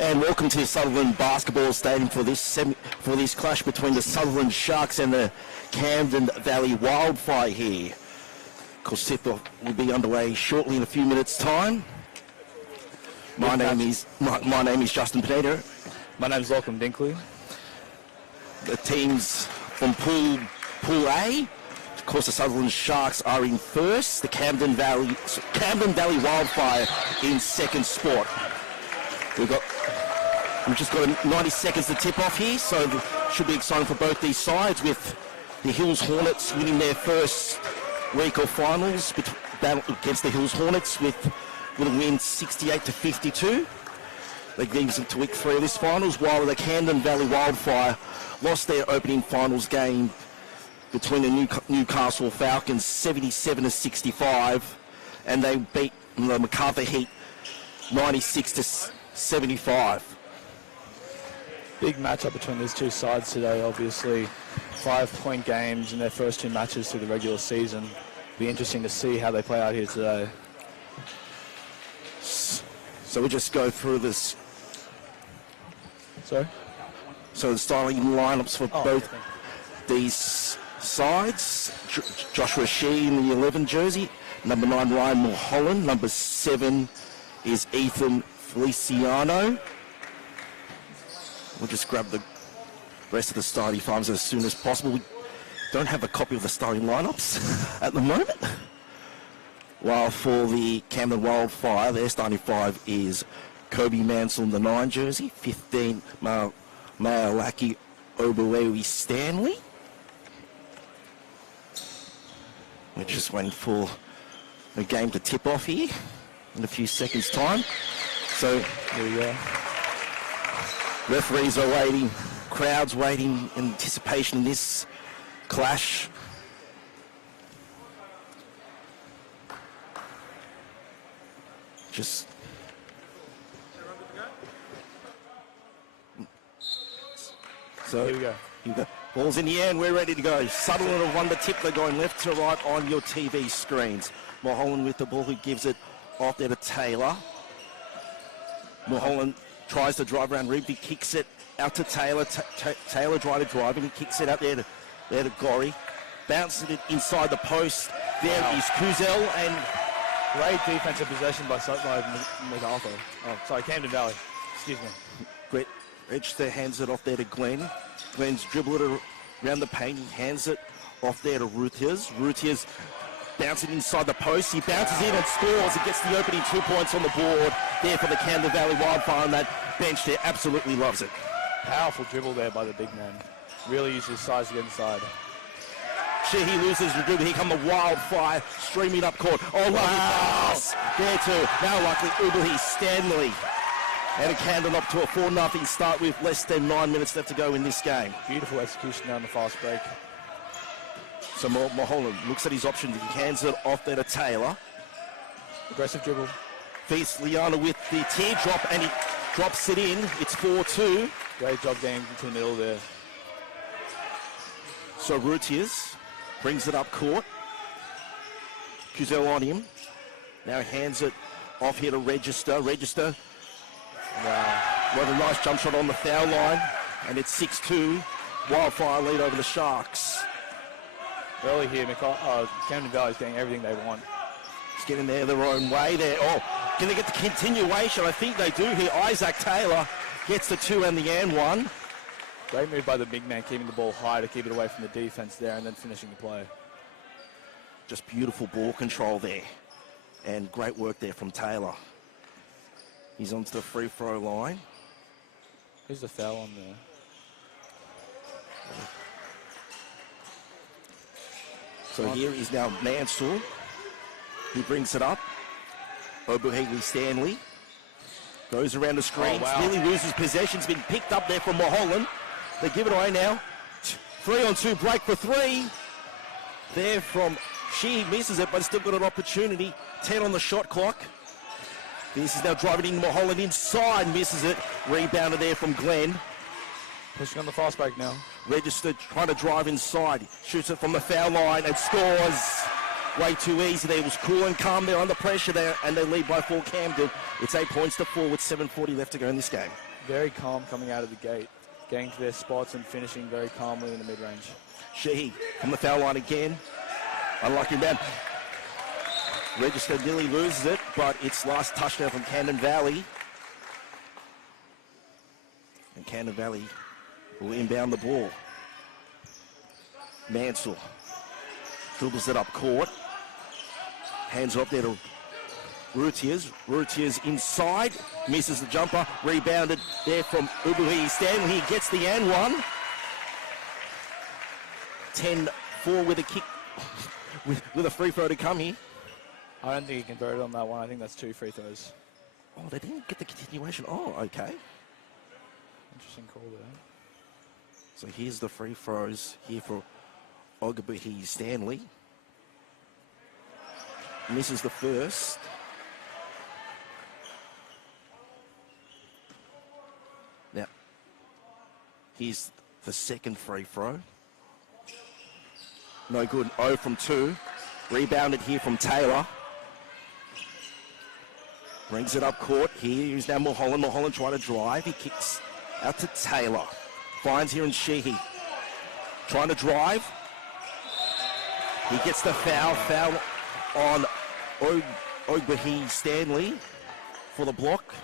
And welcome to Sutherland Basketball Stadium for this clash between the Sutherland Sharks and the Camden Valley Wildfire here. Of course, tip-off will be underway shortly in a few minutes' time. My name is Justin Pineda. My name is Lachlan Dinkley. The teams from Pool A. Of course, the Sutherland Sharks are in first. The Camden Valley Wildfire in second spot. We've just got 90 seconds to tip off here, so it should be exciting for both these sides, with the Hills Hornets winning their first week of finals against the Hills Hornets with a win 68-52. They gave us to week 3 of this finals, while the Camden Valley Wildfire lost their opening finals game between the Newcastle Falcons 77-65, and they beat the MacArthur Heat 96-75. Big matchup between these two sides today, obviously. 5-point games in their first 2 matches through the regular season. Be interesting to see how they play out here today. So we'll just go through this. Sorry? So the starting lineups for both these sides. Joshua Shee in the 11 jersey. Number 9, Ryan Mulholland. Number 7 is Ethan Feliciano. We'll just grab the rest of the starting fives as soon as possible. We don't have a copy of the starting lineups at the moment. While for the Camden Wildfire, their starting 5 is Kobe Mansell in the 9 jersey, 15 Maolaki Obuewi Stanley. We're just waiting for the game to tip off here in a few seconds' time. So here we go. Referees are waiting, crowds waiting in anticipation of this clash. So here we go. Ball's in the air and we're ready to go. Sutherland have won the tip. They're going left to right on your TV screens. Mulholland with the ball, who gives it off there to Taylor. Mulholland tries to drive around Reeve. He kicks it out to Taylor. Taylor driving. He kicks it out there to Gorry. Bounces it inside the post. There is Kuzel, and great defensive possession by MacArthur. Camden Valley. Excuse me. Brett Register hands it off there to Glenn. Glenn's dribbled it around the paint. He hands it off there to Ruthiers. Ruthiers bouncing inside the post. He bounces in and scores. He gets the opening 2 points on the board there for the Camden Valley Wildfire, and that bench there absolutely loves it. Powerful dribble there by the big man. Really uses his size to get inside. He loses the dribble. Here come the Wildfire streaming up court. Oh, lovely pass there too. Now luckily Uberhe Stanley. And a Camden up to a 4-0 start with less than 9 minutes left to go in this game. Beautiful execution down the fast break. So Mulholland looks at his options. He hands it off there to Taylor. Aggressive dribble. Feast Liana with the teardrop, and he drops it in. It's 4-2. Great job getting into the middle there. So Rutiers brings it up court. Kuzel on him. Now hands it off here to Register. Register. Wow. What a nice jump shot on the foul line. And it's 6-2. Wildfire lead over the Sharks. Early here, Camden Valley is getting everything they want. Just getting there their own way there. Oh, can they get the continuation? I think they do here. Isaac Taylor gets the 2 and the and 1. Great move by the big man, keeping the ball high to keep it away from the defense there and then finishing the play. Just beautiful ball control there. And great work there from Taylor. He's onto the free throw line. Who's the foul on there? So here is now Mansell. He brings it up. Obuewi Stanley goes around the screens. Nearly loses possession. It's been picked up there from Mulholland. They give it away now. 3-on-2 break for 3. There from She misses it, but still got an opportunity. 10 on the shot clock. This is now driving in Mulholland inside, misses it. Rebounded there from Glenn. Pushing on the fast break now. Registered, trying to drive inside. Shoots it from the foul line and scores. Way too easy there. It was cool and calm there under pressure there, and they lead by 4 Camden. It's 8 points to 4 with 7:40 left to go in this game. Very calm coming out of the gate, getting to their spots and finishing very calmly in the mid-range. Sheehy from the foul line again. Unlucky man. Register nearly loses it, but it's last touchdown from Camden Valley. And Camden Valley will inbound the ball. Mansell dribbles it up court. Hands up there to Routiers. Routiers inside. Misses the jumper. Rebounded there from Ubuhi Stanley. He gets the and one. 10-4 with a kick. with a free throw to come here. I don't think he converted on that one. I think that's 2 free throws. Oh, they didn't get the continuation. Oh, okay. Interesting call there. So here's the free throws here for Ogbuhi Stanley. Misses the first. Now, here's the second free throw. No good. 0 from 2. Rebounded here from Taylor. Brings it up court. Here's now Mulholland. Mulholland trying to drive. He kicks out to Taylor. Finds here in Sheehy. Trying to drive. He gets the foul. Foul on Ogbuhi Stanley for the block.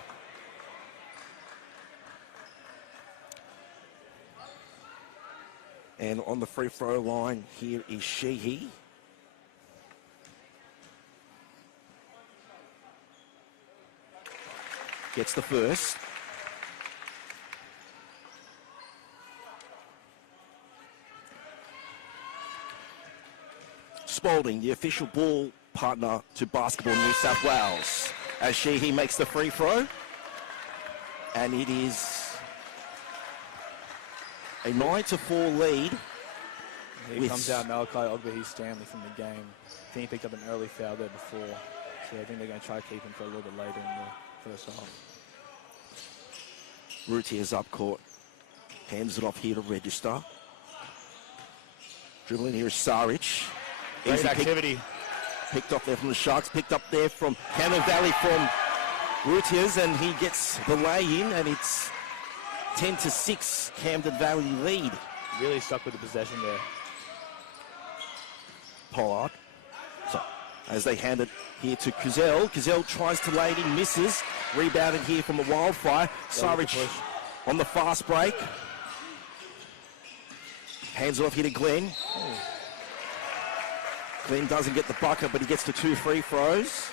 And on the free throw line here is Sheehy. Gets the first. Spalding, the official ball partner to Basketball New South Wales, as Sheehy makes the free throw. And it is a 9-4 lead. Here comes out Malachi Ogbuhi Stanley from the game. I think he picked up an early foul there before. So I think they're going to try to keep him for a little bit later in the first half. Routier's up court. Hands it off here to Register. Dribbling here is Saric. Great activity. Picked up there from the Sharks. Picked up there from Camden Valley from Routiers. And he gets the lay in. And it's 10-6 Camden Valley lead. Really stuck with the possession there. Pollard. So, as they hand it here to Cazell. Cazell tries to lay it in, misses. Rebounded here from the Wildfire. Saric on the fast break. Hands it off here to Glenn. Glenn doesn't get the bucket, but he gets the 2 free throws.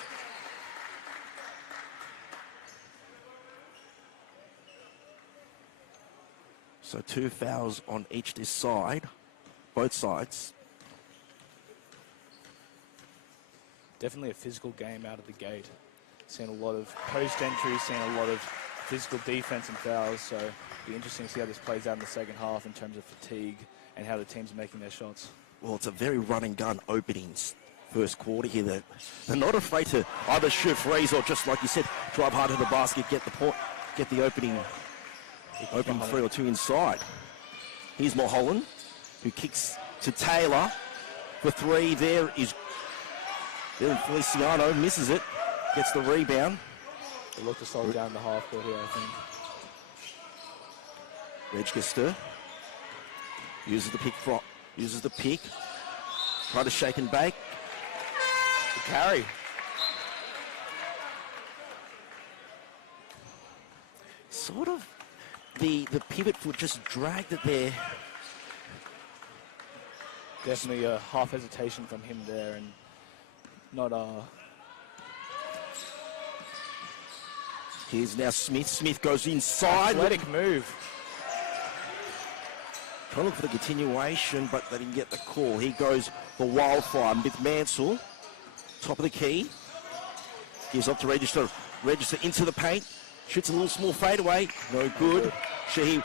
So 2 fouls on each this side, both sides. Definitely a physical game out of the gate. Seen a lot of post entry, seen a lot of physical defense and fouls. So it'll be interesting to see how this plays out in the second half in terms of fatigue and how the teams are making their shots. Well, it's a very run and gun openings first quarter here. They're not afraid to either shoot threes or just like you said, drive hard to the basket, get the opening 3 or 2 inside. Here's Mulholland, who kicks to Taylor for 3. There Feliciano misses it, gets the rebound. They look to slow down the half court here, I think. Register uses the pick, try to shake and bake. The carry. Sort of the pivot foot just dragged it there. Definitely a half hesitation from him there, and not Here's now Smith. Smith goes inside. athletic move. Trying to look for the continuation, but they didn't get the call. He goes for Wildfire with Mansell. Top of the key. Gives up to Register. Register into the paint. Shoots a little small fadeaway. No good. Sheehy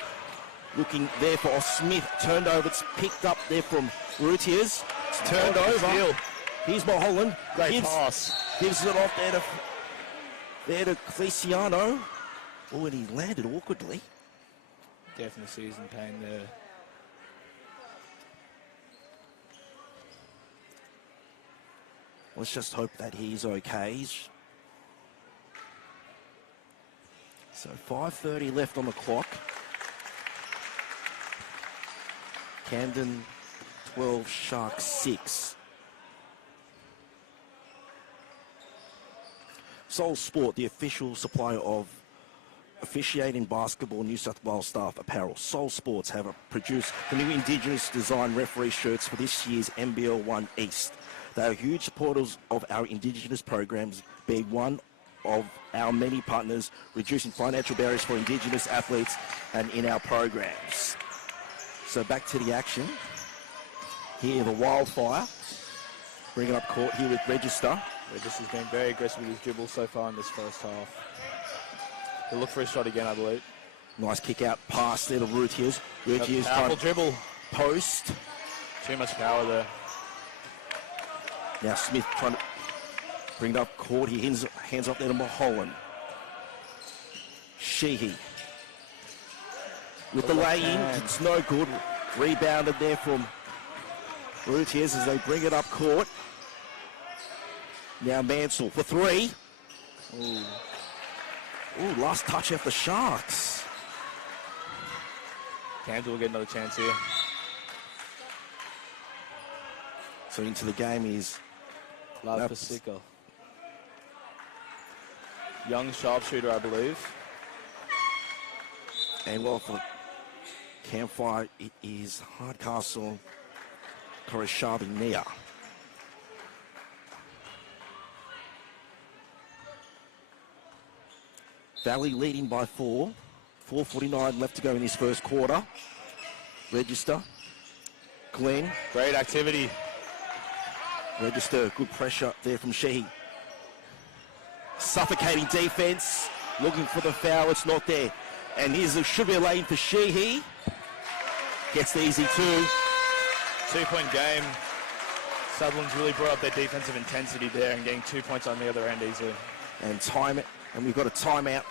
looking there for Smith. Turned over. It's picked up there from Routiers. It's turned over. Here's Mulholland. Great pass. Gives it off there to Feliciano. Oh, and he landed awkwardly. Definitely season pain there. Let's just hope that he's okay. So 5:30 left on the clock. Camden 12, Sharks 6. Soul Sport, the official supplier of officiating basketball New South Wales staff apparel. Soul Sports have produced the new Indigenous design referee shirts for this year's NBL 1 East. They are huge supporters of our Indigenous programs, being one of our many partners, reducing financial barriers for Indigenous athletes and in our programs. So back to the action. Here, the Wildfire, bringing up court here with Register. Register's been very aggressive with his dribble so far in this first half. He'll look for a shot again, I believe. Nice kick out pass there to Routiers. Routiers powerful dribble. Post. Too much power there. Now Smith trying to bring it up court. He hands up there to Mulholland. Sheehy. With the lay-in, it's no good. Rebounded there from Routiers as they bring it up court. Now Mansell for three. Ooh, last touch of the Sharks. Camden will get another chance here. So into the game is Love Pasica. Young sharpshooter, I believe. And well, for Campfire, it is Hardcastle Korishabi Nia. Valley leading by 4. 4:49 left to go in this first quarter. Register. Glenn. Great activity. Register, good pressure there from Sheehy. Suffocating defense. Looking for the foul, it's not there. And should be a lane for Sheehy. Gets the easy 2. 2-point game. Sutherland's really brought up their defensive intensity there and getting 2 points on the other end easily. And time it, and we've got a timeout.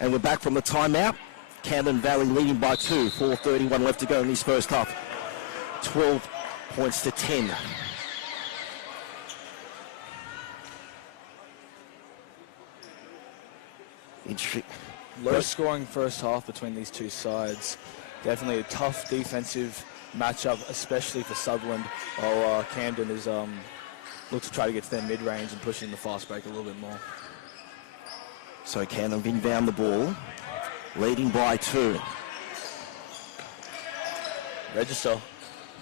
And we're back from the timeout. Camden Valley leading by 2. 4:31 left to go in this first half. 12 points to 10. Low scoring first half between these two sides. Definitely a tough defensive matchup, especially for Sutherland, while Camden is look to try to get to their mid-range and push in the fast break a little bit more. So Camden inbound the ball, leading by 2. Register.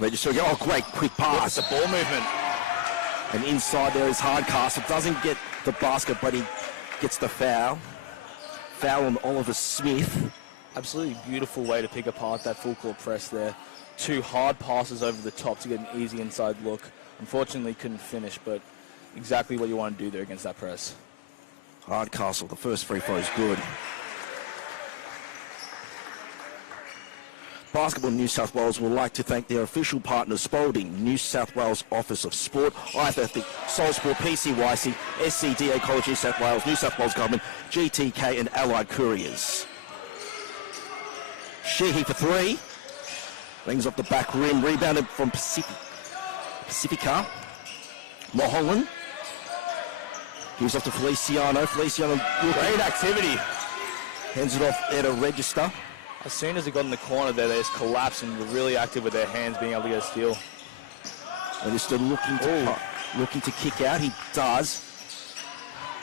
Oh, great quick pass. The ball movement. And inside there is Hardcastle. Doesn't get the basket, but he gets the foul. Foul on Oliver Smith. Absolutely beautiful way to pick apart that full court press there. 2 hard passes over the top to get an easy inside look. Unfortunately couldn't finish, but exactly what you want to do there against that press. Hardcastle, the first free throw is good. Basketball New South Wales would like to thank their official partner, Spalding, New South Wales Office of Sport, IFF, Soul Sport, PCYC, SCDA College New South Wales, New South Wales Government, GTK and Allied Couriers. Sheehy for 3. Brings up the back rim, rebounded from Pacifica. Mulholland. Gives off to Feliciano. Great activity. Hands it off there to Register. As soon as they got in the corner there, they just collapsed and were really active with their hands, being able to get a steal. Register looking to kick out. He does.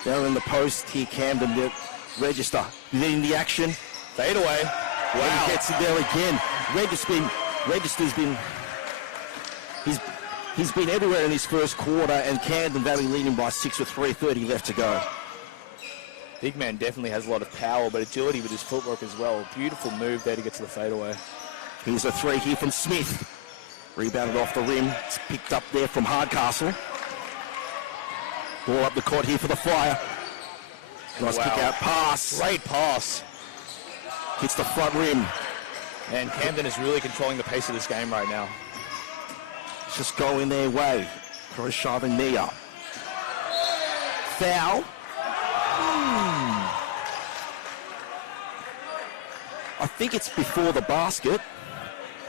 Down in the post here, Camden. Register leading the action. Fade away. Wow. He gets it there again. Register's been He's been everywhere in this first quarter, and Camden Valley leading by 6 with 3:30 left to go. Big man definitely has a lot of power, but agility with his footwork as well. Beautiful move there to get to the fadeaway. Here's a three here from Smith. Rebounded off the rim. It's picked up there from Hardcastle. Ball up the court here for the Fire. Nice kick out pass. Great pass. Hits the front rim. And Camden is really controlling the pace of this game right now. It's just going their way. Khrushchev and Mia. Foul. I think it's before the basket.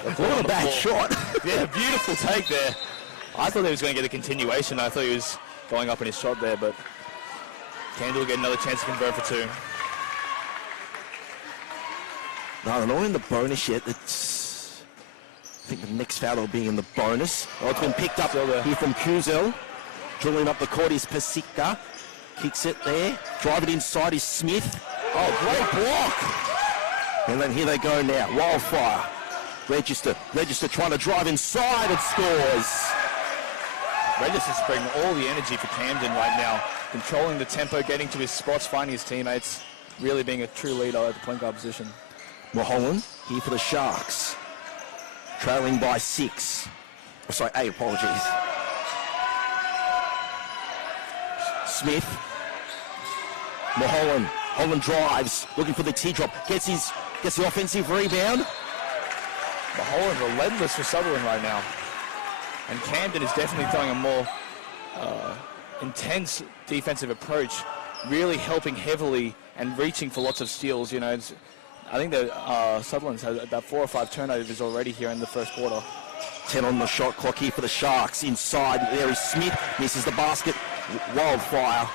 What a bad shot. Yeah, beautiful take there. I thought he was going to get a continuation. I thought he was going up in his shot there, but Camden will get another chance to convert for two. No, they're not in the bonus yet. It's, I think the next foul will be in the bonus. Oh, it's been picked up here from Kuzel. Drilling up the court is Pasika. Kicks it there. Drive it inside is Smith. Oh, great block. And then here they go now. Wildfire. Register trying to drive inside and scores. Register's bringing all the energy for Camden right now. Controlling the tempo, getting to his spots, finding his teammates. Really being a true leader at the point guard position. Mulholland here for the Sharks. Trailing by 6. Oh, sorry, 8, apologies. Smith. Mulholland. Holland drives, looking for the teardrop. Gets the offensive rebound. Mulholland relentless for Sutherland right now. And Camden is definitely throwing a more intense defensive approach, really helping heavily and reaching for lots of steals. You know, I think that Sutherland's had about 4 or 5 turnovers already here in the first quarter. 10 on the shot clock here for the Sharks. Inside, there is Smith. Misses the basket. Wildfire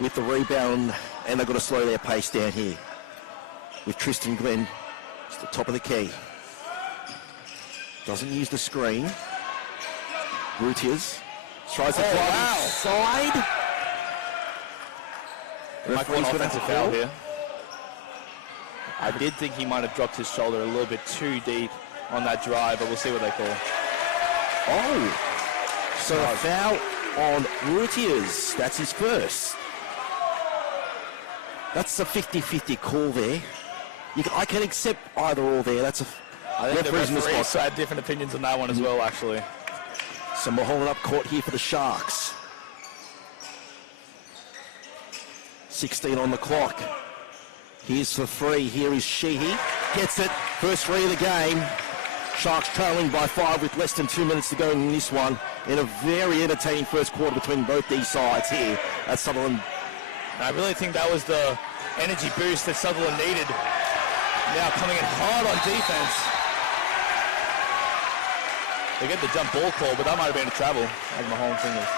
with the rebound, and they've got to slow their pace down here with Tristan Glenn. It's the top of the key. Doesn't use the screen. Rutiers tries to drive inside. Might be an offensive foul here. I did think he might have dropped his shoulder a little bit too deep on that drive, but we'll see what they call. Oh, so a foul on Rutiers. That's his first. That's a 50-50 call there. I can accept either or there. That's a I think the referees had different opinions on that one as well, actually. So Mulholland up court here for the Sharks. 16 on the clock. Here's the free. Here is Sheehy. Gets it. First free of the game. Sharks trailing by 5 with less than 2 minutes to go in this one. In a very entertaining first quarter between both these sides here at Sutherland. I really think that was the energy boost that Sutherland needed. Now coming in hard on defense. They get the jump ball call, but that might have been a travel, as Mulholland fingers.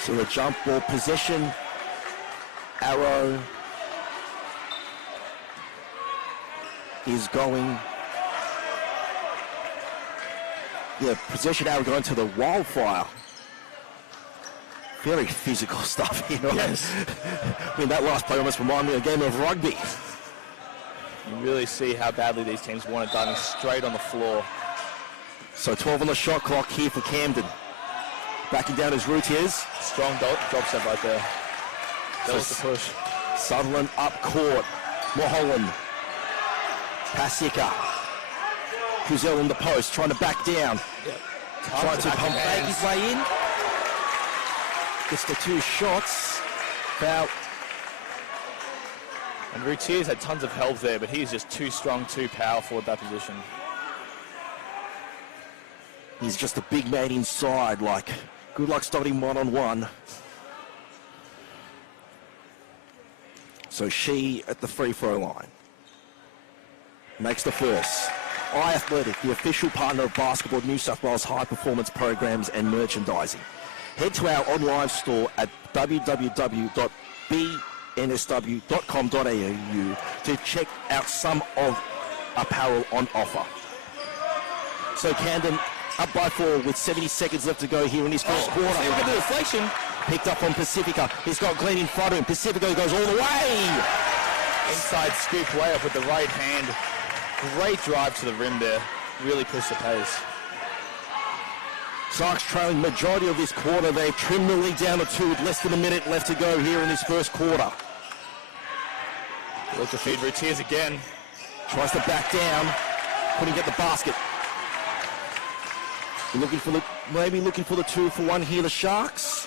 So the jump ball possession arrow is going. Yeah, possession arrow going to the Wildfire. Very physical stuff here. Yes. I mean, that last play almost reminded me of a game of rugby. You really see how badly these teams want it, diving straight on the floor. So 12 on the shot clock here for Camden. Backing down his Rutiers. Strong drop step right there. That was the push. Sutherland up court. Mulholland. Pasika. Kuzel in the post, trying to back down. Yep. Trying to pump back his way in. Gets the 2 shots. Foul. And Rutiers had tons of help there, but he's just too strong, too powerful at that position. He's just a big man inside, like, good luck stopping him one-on-one. So she at the free throw line. Makes the first. iAthletic, the official partner of Basketball New South Wales high performance programs and merchandising. Head to our online store at www.bnsw.com.au to check out some of apparel on offer. So Camden up by 4 with 70 seconds left to go here in his first quarter. Look at the deflection. Picked up from Pacifica. He's got Glenn in front of him. Pacifica goes all the way. Inside scoop way up with the right hand. Great drive to the rim there. Really pushed the pace. Sharks trailing majority of this quarter. They've trimmed the lead down to 2 with less than a minute left to go here in this first quarter. Look to feed Rutiers again. Tries to back down. Couldn't get the basket. Looking for the, maybe looking for the 2-for-1 here, the Sharks.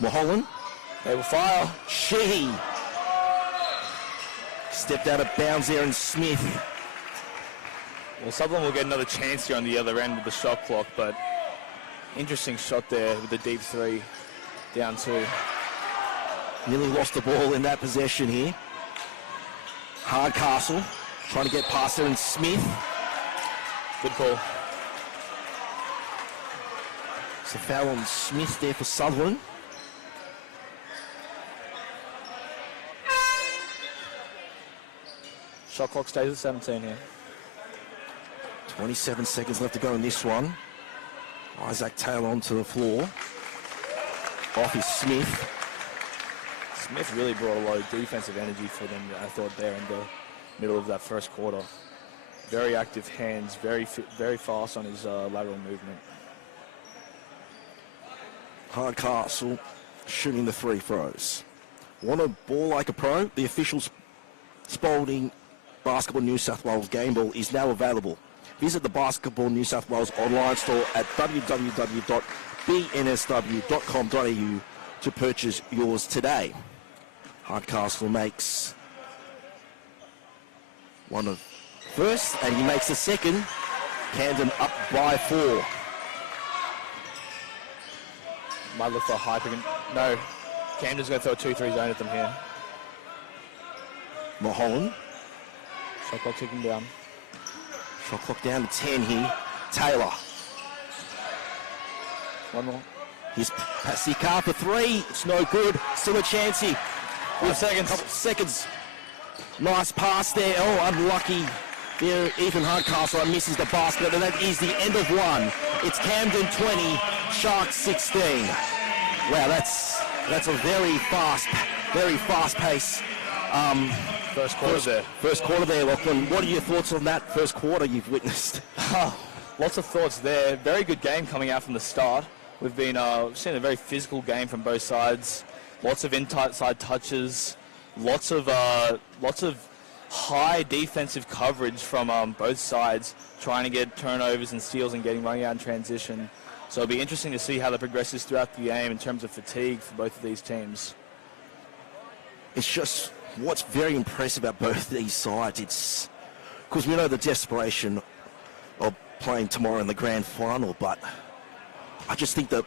Mulholland. They will fire. Sheehy. Stepped out of bounds there, and Smith. Well, Sutherland will get another chance here on the other end of the shot clock, but interesting shot there with the deep 3, down 2. Nearly lost the ball in that possession here. Hardcastle trying to get past there, and Smith. Good call. It's a foul on Smith there for Sutherland. Shot clock stays at 17 here. 27 seconds left to go in this one. Isaac Taylor onto the floor. Off is Smith. Smith really brought a lot of defensive energy for them, I thought, there in the middle of that first quarter. Very active hands, very fast on his lateral movement. Hardcastle shooting the free throws. Want a ball like a pro? The official Spalding Basketball New South Wales game ball is now available. Visit the Basketball New South Wales online store at www.bnsw.com.au to purchase yours today. Hardcastle makes one of first, and he makes the second. Camden up by 4. Might look for a high pick. No, Camden's going to throw a 2-3 zone at them here. Mulholland. Shot clock ticking down. Shot clock down to 10 here. Taylor. One more. Here's Pasika for 3. It's no good. Still a chance here. 5 seconds. Couple seconds. Nice pass there. Oh, unlucky. There, Ethan Hardcastle misses the basket, and that is the end of one. It's Camden 20, Sharks 16. Wow, that's a very fast pace. First quarter there. Lachlan. What are your thoughts on that first quarter you've witnessed? Lots of thoughts there. Very good game coming out from the start. We've been seen a very physical game from both sides. Lots of inside touches. Lots of high defensive coverage from both sides, trying to get turnovers and steals and running out in transition. So it'll be interesting to see how that progresses throughout the game in terms of fatigue for both of these teams. It's just what's very impressive about both these sides. It's because we know the desperation of playing tomorrow in the grand final, but I just think that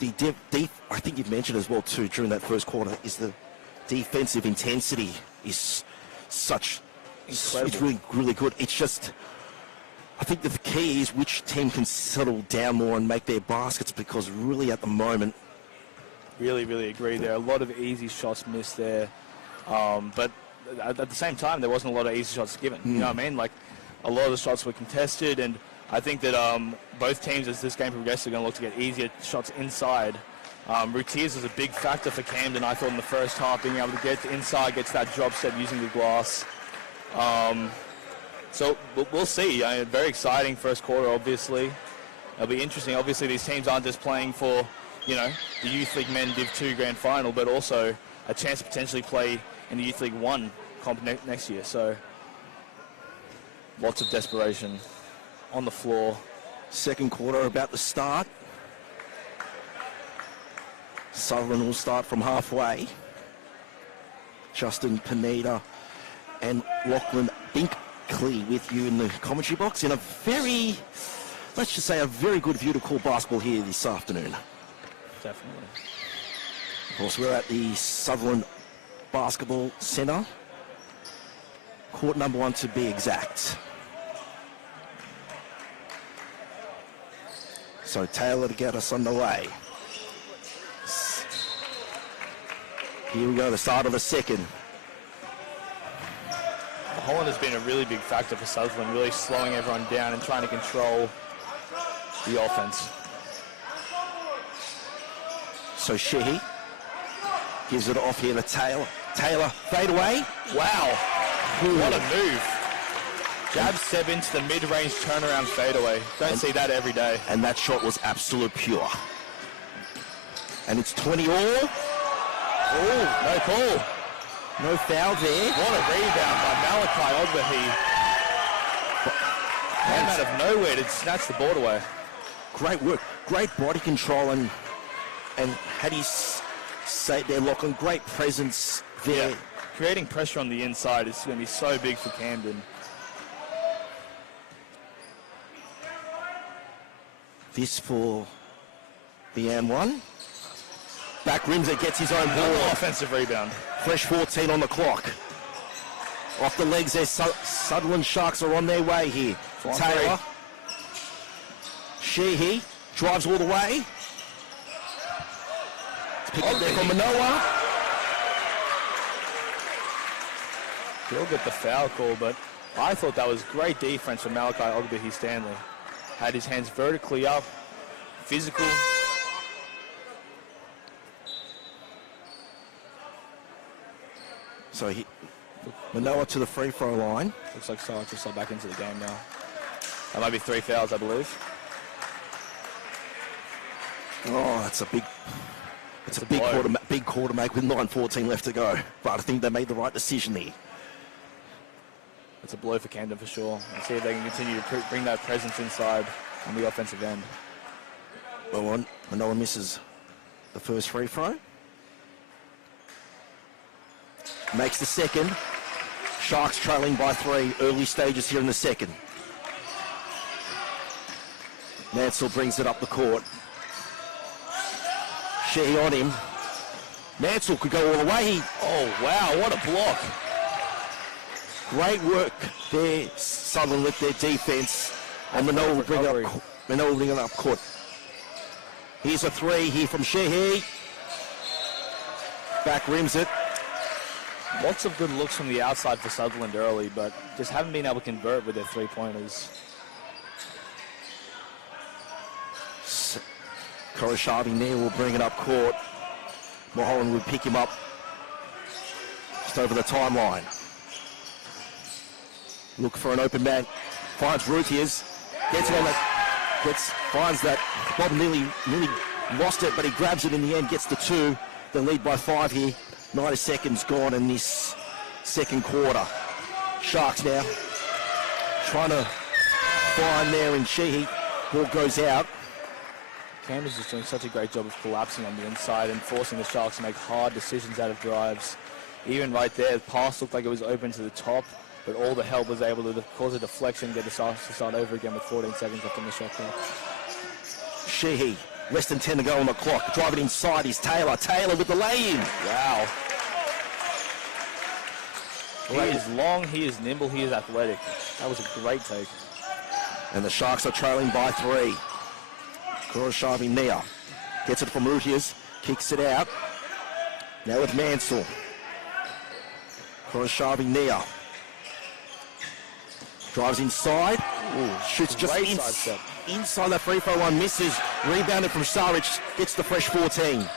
I think you've mentioned as well too during that first quarter is the defensive intensity is such incredible. It's really good. It's just I think that the key is which team can settle down more and make their baskets, because really at the moment. Really agree there. A lot of easy shots missed there. But at the same time, there wasn't a lot of easy shots given. You know what I mean? Like, a lot of the shots were contested, and I think that both teams, as this game progresses, are going to look to get easier shots inside. Rutiers was a big factor for Camden, I thought, in the first half, being able to get to inside, get to that drop step using the glass. So we'll see. Very exciting first quarter, obviously. It'll be interesting. Obviously, these teams aren't just playing for, the Youth League Men Div 2 Grand Final, but also a chance to potentially play in the Youth League 1 comp next year. So lots of desperation on the floor. Second quarter about to start. Sutherland will start from halfway. Justin Pineda and Lachlan Binkley with you in the commentary box in a very, let's just say, a very good view to call basketball here this afternoon. Definitely. Of course, we're at the Sutherland Basketball Centre. Court number 1 to be exact. So Taylor to get us underway. Here we go, the start of the second. Holland has been a really big factor for Sutherland, really slowing everyone down and trying to control the offense. So Sheehy gives it off here to Taylor. Taylor, fade away. Wow, what a move. Jab step into the mid-range turnaround fadeaway. Don't see that every day. And that shot was absolute pure. And it's 20 all. Oh, no call. No foul there. What a rebound by Malachi Ogbehe. Came out of nowhere to snatch the board away. Great work. Great body control and had his sat there locking. Great presence there. Yeah. Creating pressure on the inside is going to be so big for Camden. This for the and one. Back Rimser gets his own ball. Offensive rebound. Fresh 14 on the clock. Off the legs there, Sutherland Sharks are on their way here. Taylor. Sheehy drives all the way. It's picked up there from Manoa. He'll get the foul call, but I thought that was great defense from Malachi Ogbehe Stanley. Had his hands vertically up, physical. So Manoa to the free throw line. Looks like Sarge will back into the game now. That might be 3 fouls, I believe. Oh, that's a big call to make with 9:14 left to go. But I think they made the right decision there. It's a blow for Camden for sure. And see if they can continue to bring that presence inside on the offensive end. Well, Manoa misses the first free throw. Makes the second. Sharks trailing by 3. Early stages here in the second. Mansell brings it up the court. Sheehy on him. Mansell could go all the way. Oh, wow, what a block. Great work there, Sutherland, with their defense. And Manoa will bring it up court. Here's a 3 here from Sheehy. Back rims it. Lots of good looks from the outside for Sutherland early, but just haven't been able to convert with their three-pointers. Koroshavi there will bring it up court. Mulholland would pick him up just over the timeline. Look for an open man. Finds Rutiers. Gets it on that. Finds that. Bob nearly lost it, but he grabs it in the end. Gets the 2. The lead by 5 here. 90 seconds gone in this second quarter. Sharks now trying to find there in Sheehy. Ball goes out. Camden's just doing such a great job of collapsing on the inside and forcing the Sharks to make hard decisions out of drives. Even right there, the pass looked like it was open to the top, but all the help was able to cause a deflection, get the Sharks to start over again with 14 seconds left on the shot clock. Sheehy, less than 10 to go on the clock. Driving inside is Taylor. Taylor with the lay-in. Wow. He is long, he is nimble, he is athletic. That was a great take. And the Sharks are trailing by 3. Koroshavi Nia gets it from Rutiers, kicks it out. Now with Mansell. Koroshavi Nia drives inside. Ooh, shoots just inside that free throw line, misses. Rebounded from Saric, gets the fresh 14.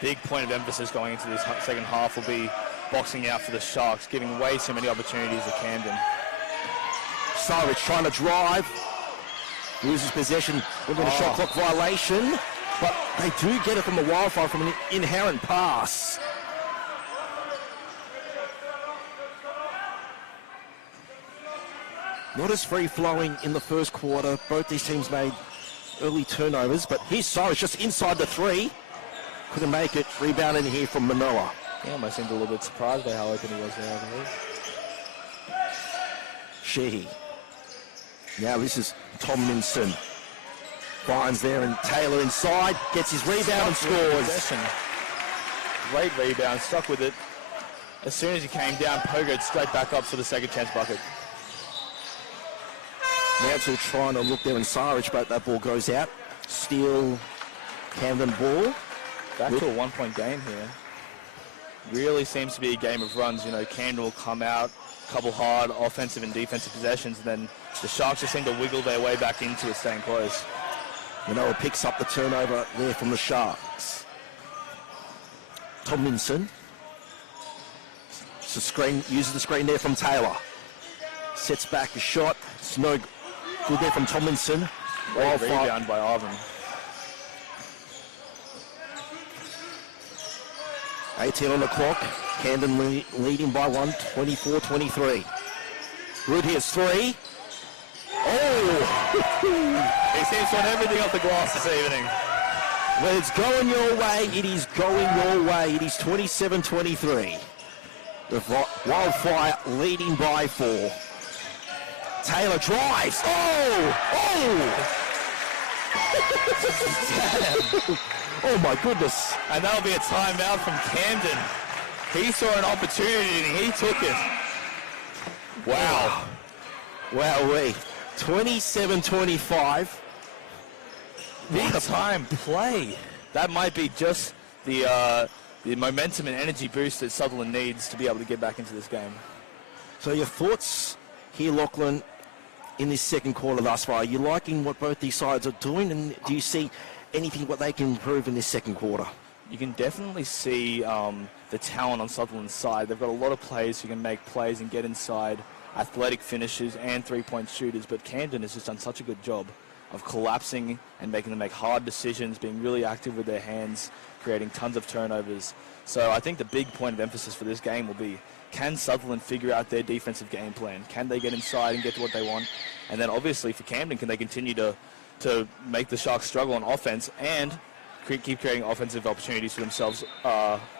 Big point of emphasis going into this second half will be boxing out for the Sharks, giving way too many opportunities to Camden. Saric trying to drive. Loses possession within a shot clock violation, but they do get it from the Wildfire from an inherent pass. Not as free-flowing in the first quarter. Both these teams made early turnovers, but here's Cyrus just inside the 3. Couldn't make it. Rebounding here from Manoa. Yeah, I seemed a little bit surprised by how open he was there, I believe. Sheehy. Now this is Tomlinson. Finds there and Taylor inside. Gets his rebound and scores. Great rebound. Stuck with it. As soon as he came down, pogoed straight back up for the second chance bucket. Mansell trying to look there in Saric, but that ball goes out. Steal Camden ball. Back to a one-point game here. Really seems to be a game of runs. You know, Camden will come out, couple hard offensive and defensive possessions, and then the Sharks just seem to wiggle their way back into it, staying close. Manoa picks up the turnover there from the Sharks. Tomlinson. Uses the screen there from Taylor. Sets back a shot. It's no good there from Tomlinson. Wildfire. Rebound by Ivan. 18 on the clock. Camden leading by 1, 24-23. Root here's 3. Oh! He seems to want everything off the glass this evening. When it's going your way, it is going your way. It is 27-23. With Wildfire leading by 4. Taylor drives. Oh! Oh! Oh my goodness. And that'll be a timeout from Camden. He saw an opportunity and he took it. Wow. Wowee. 27-25. Big time play. That might be just the momentum and energy boost that Sutherland needs to be able to get back into this game. So your thoughts here, Lachlan, in this second quarter thus far? Are you liking what both these sides are doing, and do you see anything what they can improve in this second quarter? You can definitely see the talent on Sutherland's side. They've got a lot of players who can make plays and get inside, athletic finishers and three-point shooters, but Camden has just done such a good job of collapsing and making them make hard decisions, being really active with their hands, creating tons of turnovers. So I think the big point of emphasis for this game will be, can Sutherland figure out their defensive game plan? Can they get inside and get to what they want? And then obviously for Camden, can they continue to make the Sharks struggle on offense and keep creating offensive opportunities for themselves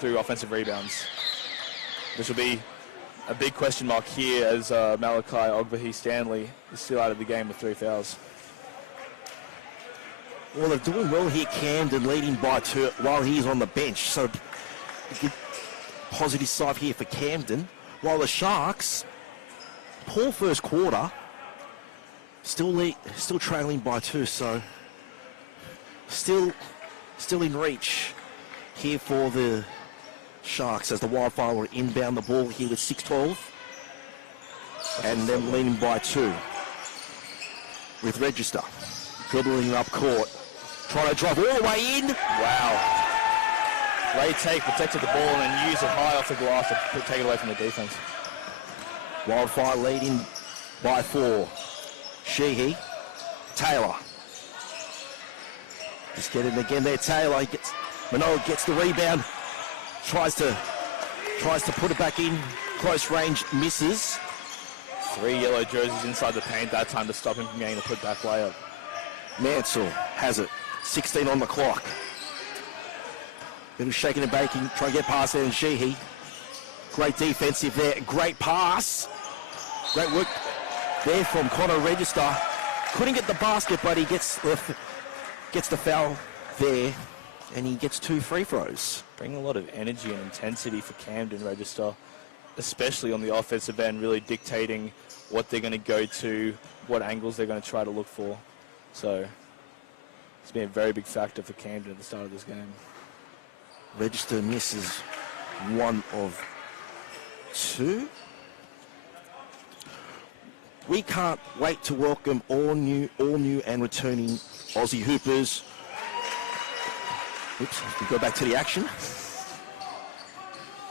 through offensive rebounds? This will be a big question mark here as Malachi Ogbahi-Stanley is still out of the game with 3 fouls. Well, they're doing well here, Camden leading by 2 while he's on the bench. So positive side here for Camden. While the Sharks, poor first quarter, still trailing by 2. So still in reach here for the Sharks as the Wildfire will inbound the ball here with 6-12. And then leading by 2 with Register. Dribbling up court. Trying to drive all the way in. Wow. Late take, protected the ball, and then used it high off the glass to take it away from the defense. Wildfire leading by 4. Sheehy. Taylor. Just getting again there. Taylor Manoa gets the rebound. Tries to put it back in. Close range, misses. 3 yellow jerseys inside the paint that time to stop him from getting the putback layup. Mansell has it. 16 on the clock. Little shaking and baking. Try to get past there and Sheehy. Great defensive there. Great pass. Great work there from Connor Register. Couldn't get the basket, but he gets the foul there, and he gets 2 free throws. Bringing a lot of energy and intensity for Camden Register, especially on the offensive end, really dictating what they're going to go to, what angles they're going to try to look for. So it's been a very big factor for Camden at the start of this game. Register misses 1 of 2. We can't wait to welcome all new and returning Aussie Hoopers. Oops, we go back to the action.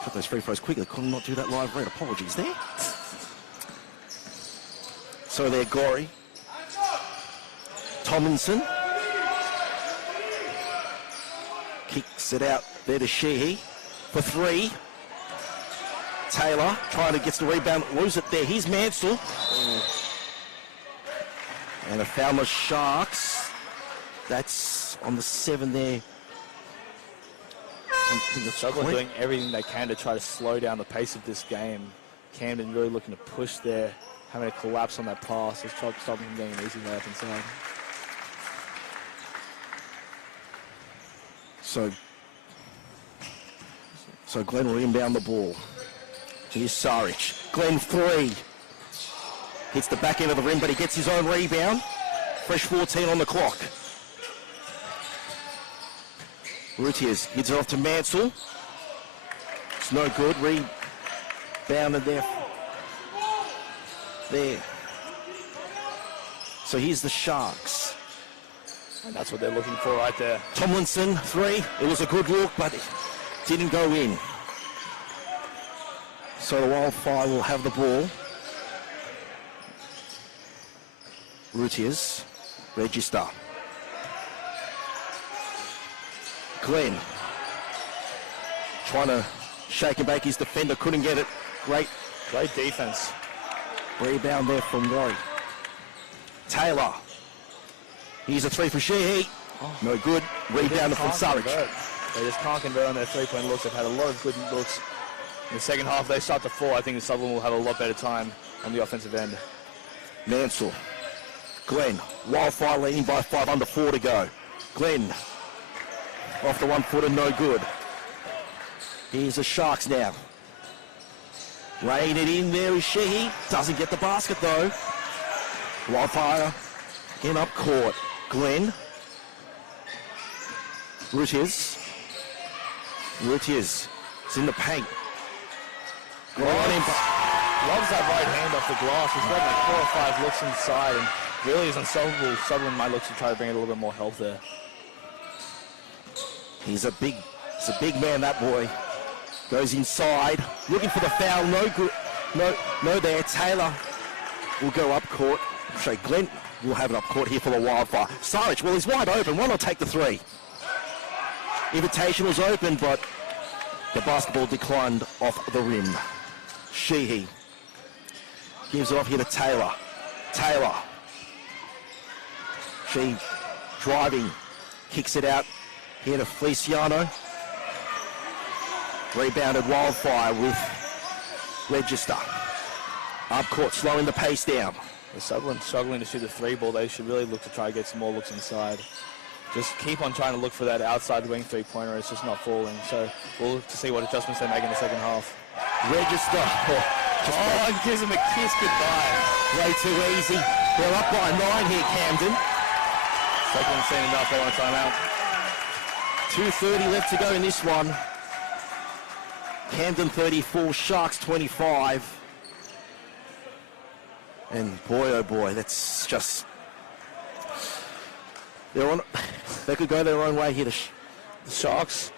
Got those free throws quickly. Could not do that live read. Apologies there. So there, Gorey. Tomlinson. Kicks it out there to Sheehy for 3. Taylor trying to get the rebound, lose it there. Here's Mansell. And a foul on the Sharks. That's on the 7 there. Sutherland doing everything they can to try to slow down the pace of this game. Camden really looking to push there, having a collapse on that pass. Just stop him from getting an easy layup inside. So Glenn will inbound the ball. Here's Saric. Glenn 3. Hits the back end of the rim, but he gets his own rebound. Fresh 14 on the clock. Rutiers gives it off to Mansell. It's no good. Rebounded there. So here's the Sharks. And that's what they're looking for right there. Tomlinson, 3. It was a good look, but it didn't go in. So the Wildfire will have the ball. Routiers. Register. Glenn. Trying to shake and bake his defender. Couldn't get it. Great defense. Rebound there from Rory. Taylor. Here's a three for Sheehy. No good. Rebounded from Surridge. They just can't convert on their three-point looks. They've had a lot of good looks. In the second half, they start to fall. I think the Sutherland will have a lot better time on the offensive end. Mansell. Glenn. Wildfire leading by 5 under 4 to go. Glenn. Off the 1-footer, no good. Here's the Sharks now. Laying it in there is Sheehy. Doesn't get the basket though. Wildfire in up court. Glenn. Routiers. Routiers. It's in the paint. Loves that right hand off the glass. He's got like 4 or 5 looks inside and really is unsolvable. Sutherland might look to try to bring it a little bit more health there. He's a big man, that boy. Goes inside, looking for the foul, no good. No there. Taylor will go up court. So Glenn will have it up court here for the Wildfire. Surridge, well, he's wide open. Why not take the three? Invitation was open, but the basketball declined off the rim. Sheehy gives it off here to Taylor. Taylor. She driving, kicks it out here to Feliciano. Rebounded Wildfire with Register. Up court, slowing the pace down. The Sutherland struggling to shoot the 3-ball. They should really look to try to get some more looks inside. Just keep on trying to look for that outside wing 3-pointer. It's just not falling. So we'll look to see what adjustments they make in the second half. Register. It gives him a kiss goodbye. Way too easy. They're up by 9 here, Camden. Sutherland's seen enough. They want a timeout. 2:30 left to go in this one. Camden 34, Sharks 25. And boy, oh boy, that's just... They could go their own way here. The Sharks,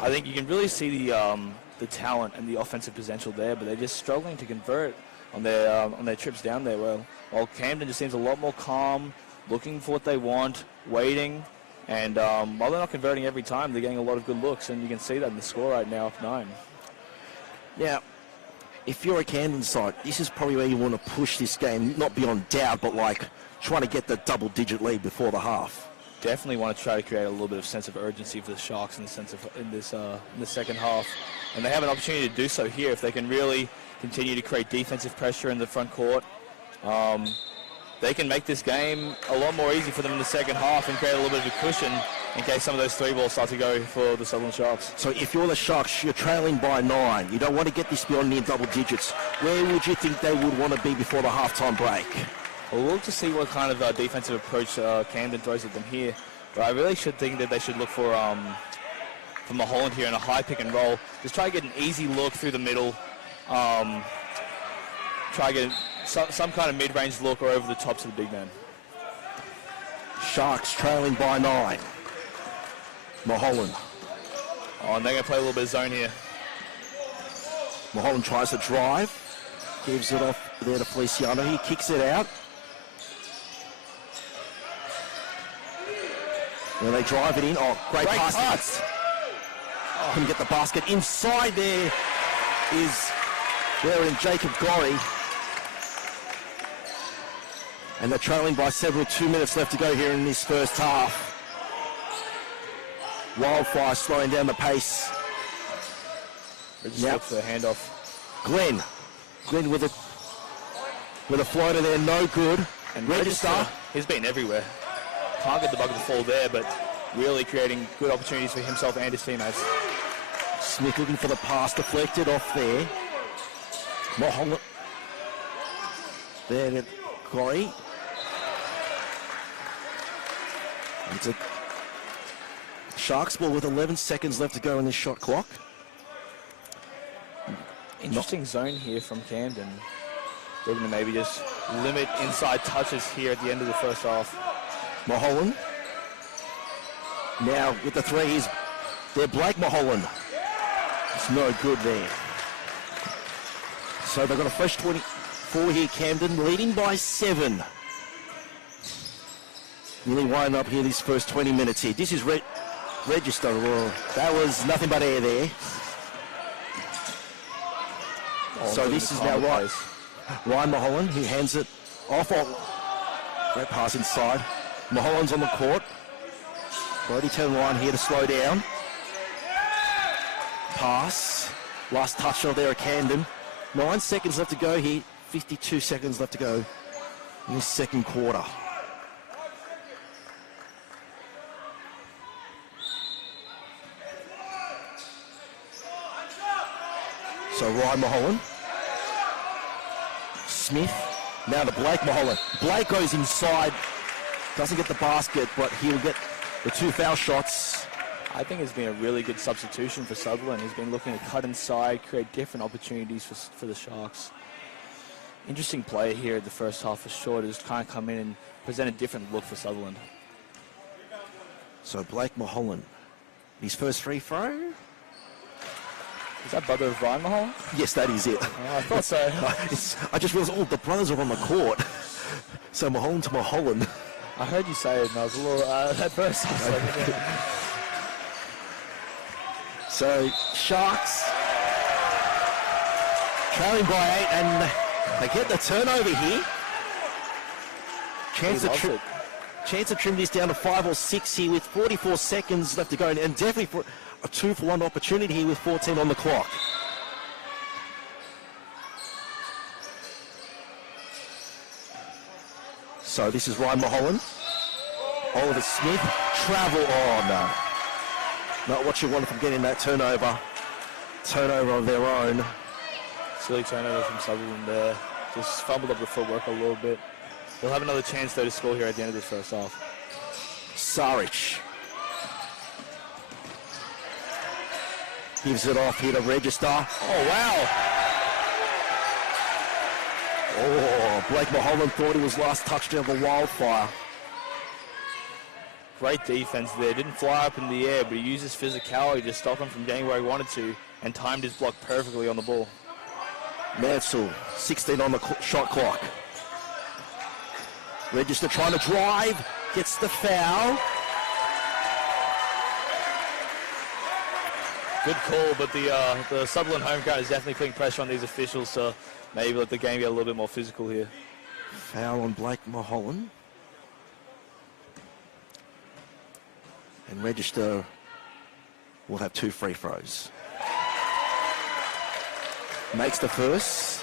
I think you can really see the talent and the offensive potential there, but they're just struggling to convert on their trips down there. While Camden just seems a lot more calm, looking for what they want, waiting, and while they're not converting every time, they're getting a lot of good looks, and you can see that in the score right now, up 9. Now, if you're a Camden side, this is probably where you want to push this game, not beyond doubt, but like trying to get the double-digit lead before the half. Definitely want to try to create a little bit of sense of urgency for the Sharks in the second half, and they have an opportunity to do so here if they can really continue to create defensive pressure in the front court. They can make this game a lot more easy for them in the second half and create a little bit of a cushion in case some of those 3-balls start to go for the Sutherland Sharks. So if you're the Sharks, you're trailing by 9. You don't want to get this beyond near double digits. Where would you think they would want to be before the halftime break? Well, we'll look to see what kind of defensive approach Camden throws at them here. But I really should think that they should look for Mulholland here in a high pick and roll. Just try to get an easy look through the middle. Try to get some kind of mid-range look or over the top to the big man. Sharks trailing by 9. Mulholland. And they're going to play a little bit of zone here. Mulholland tries to drive. Gives it off there to Feliciano. He kicks it out. Well, they drive it in. Oh, great pass. Couldn't get the basket. Inside there is in Jacob Gorry. And they're trailing by 7 with 2 minutes left to go here in this first half. Wildfire slowing down the pace. Now for the handoff. Glenn with a floater there, no good. And Register, he's been everywhere. Can't get the bucket to fall there, but really creating good opportunities for himself and his teammates. Smith looking for the pass, deflected off there. Mulholland. There to Corey. It's a Sharks ball with 11 seconds left to go in this shot clock. Interesting zone here from Camden. They're going to maybe just limit inside touches here at the end of the first half. Mulholland. Now with the threes, they're Blake Mulholland. It's no good there. So they've got a fresh 24 here, Camden, leading by 7. Nearly winding up here these first 20 minutes here. This is register. Well, that was nothing but air there. So this is now Ryan Mulholland. He hands it off. Great pass inside. Mulholland's on the court. Brody turn line here to slow down. Pass. Last touch of there at Camden. 9 seconds left to go here. 52 seconds left to go in this second quarter. So Ryan Mulholland. Smith. Now to Blake Mulholland. Blake goes inside. Doesn't get the basket, but he'll get the 2 foul shots. I think it's been a really good substitution for Sutherland. He's been looking to cut inside, create different opportunities for the Sharks. Interesting play here at the first half for sure to just kind of come in and present a different look for Sutherland. So Blake Mulholland, his first free throw. Is that brother of Ryan Mulholland? Yes, that is it. Oh, I thought so. I just realized, the brothers are on the court. So Mulholland to Mulholland. I heard you say it and I was a little, at first I was like, yeah. So Sharks trailing by 8 and they get the turnover here. Chance to trim this down to 5 or 6 here with 44 seconds left to go, and definitely for a 2-for-1 opportunity here with 14 on the clock. So this is Ryan Mulholland. Oliver Smith, travel. Oh no. Not what you wanted from getting that turnover. Turnover of their own. Silly turnover from Sutherland there. Just fumbled up the footwork a little bit. They'll have another chance though to score here at the end of this first half. Saric gives it off here to register. Oh wow. Oh, Blake Mulholland thought he was last touchdown of the Wildfire. Great defense there. Didn't fly up in the air, but he used his physicality to stop him from getting where he wanted to and timed his block perfectly on the ball. Mansell, 16 on the shot clock. Register trying to drive, gets the foul. Good call, but the Sutherland home crowd is definitely putting pressure on these officials, so maybe let the game get a little bit more physical here. Foul on Blake Mulholland. And Register will have 2 free throws. Makes the first.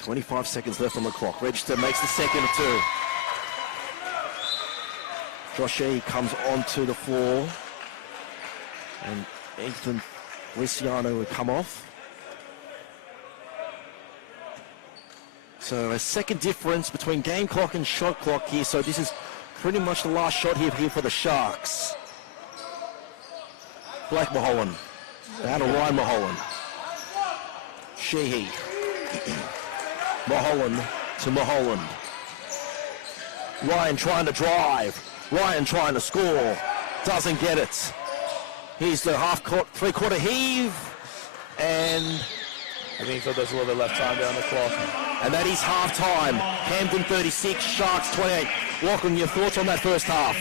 .25 seconds left on the clock. Register makes the second of 2. Josh E comes onto the floor. And Ethan Luciano will come off. So a second difference between game clock and shot clock here. So this is pretty much the last shot here for the Sharks. Blake Mulholland. Out of Ryan Mulholland. Sheehy. Mulholland to Mulholland. Ryan trying to drive. Ryan trying to score. Doesn't get it. Here's the three-quarter heave. And I think he thought there's a little bit left time down the clock. And that is half-time. Camden 36, Sharks 28. Lachlan, your thoughts on that first half?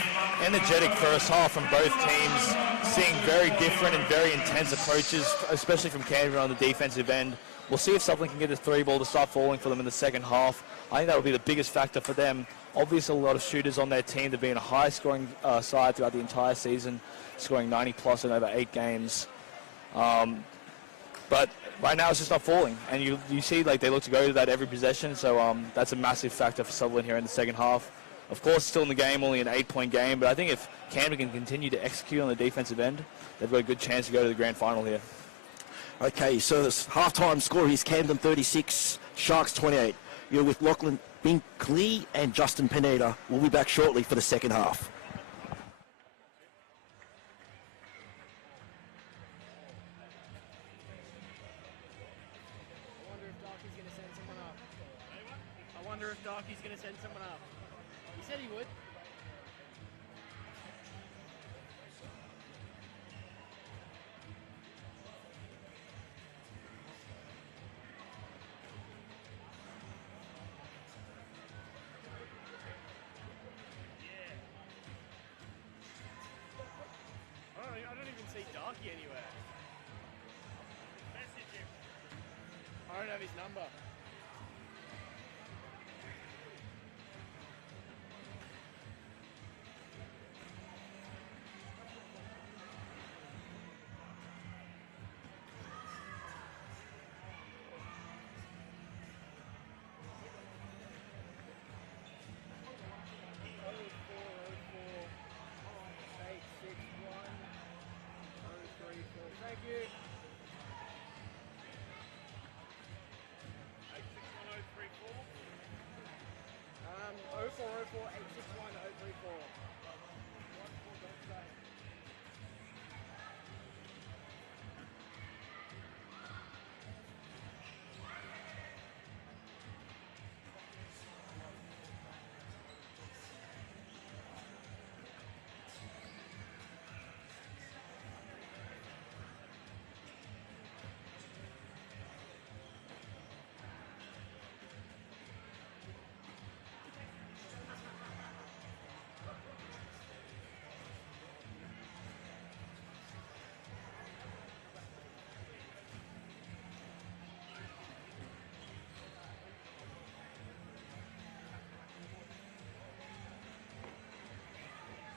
Energetic first half from both teams, seeing very different and very intense approaches, especially from Camden on the defensive end. We'll see if Sutherland can get the 3-ball to start falling for them in the second half. I think that will be the biggest factor for them. Obviously, a lot of shooters on their team. They've been a high-scoring side throughout the entire season, scoring 90-plus in over 8 games. But right now it's just not falling, and you see like they look to go to that every possession, so that's a massive factor for Sutherland here in the second half. Of course, still in the game, only an 8-point game, but I think if Camden can continue to execute on the defensive end, they've got a good chance to go to the grand final here. Okay, so this halftime score is Camden 36, Sharks 28. You're with Lachlan Binkley and Justin Pineda. We'll be back shortly for the second half. He's going to send someone up. He said he would. number. Thank you. 0404 861 034.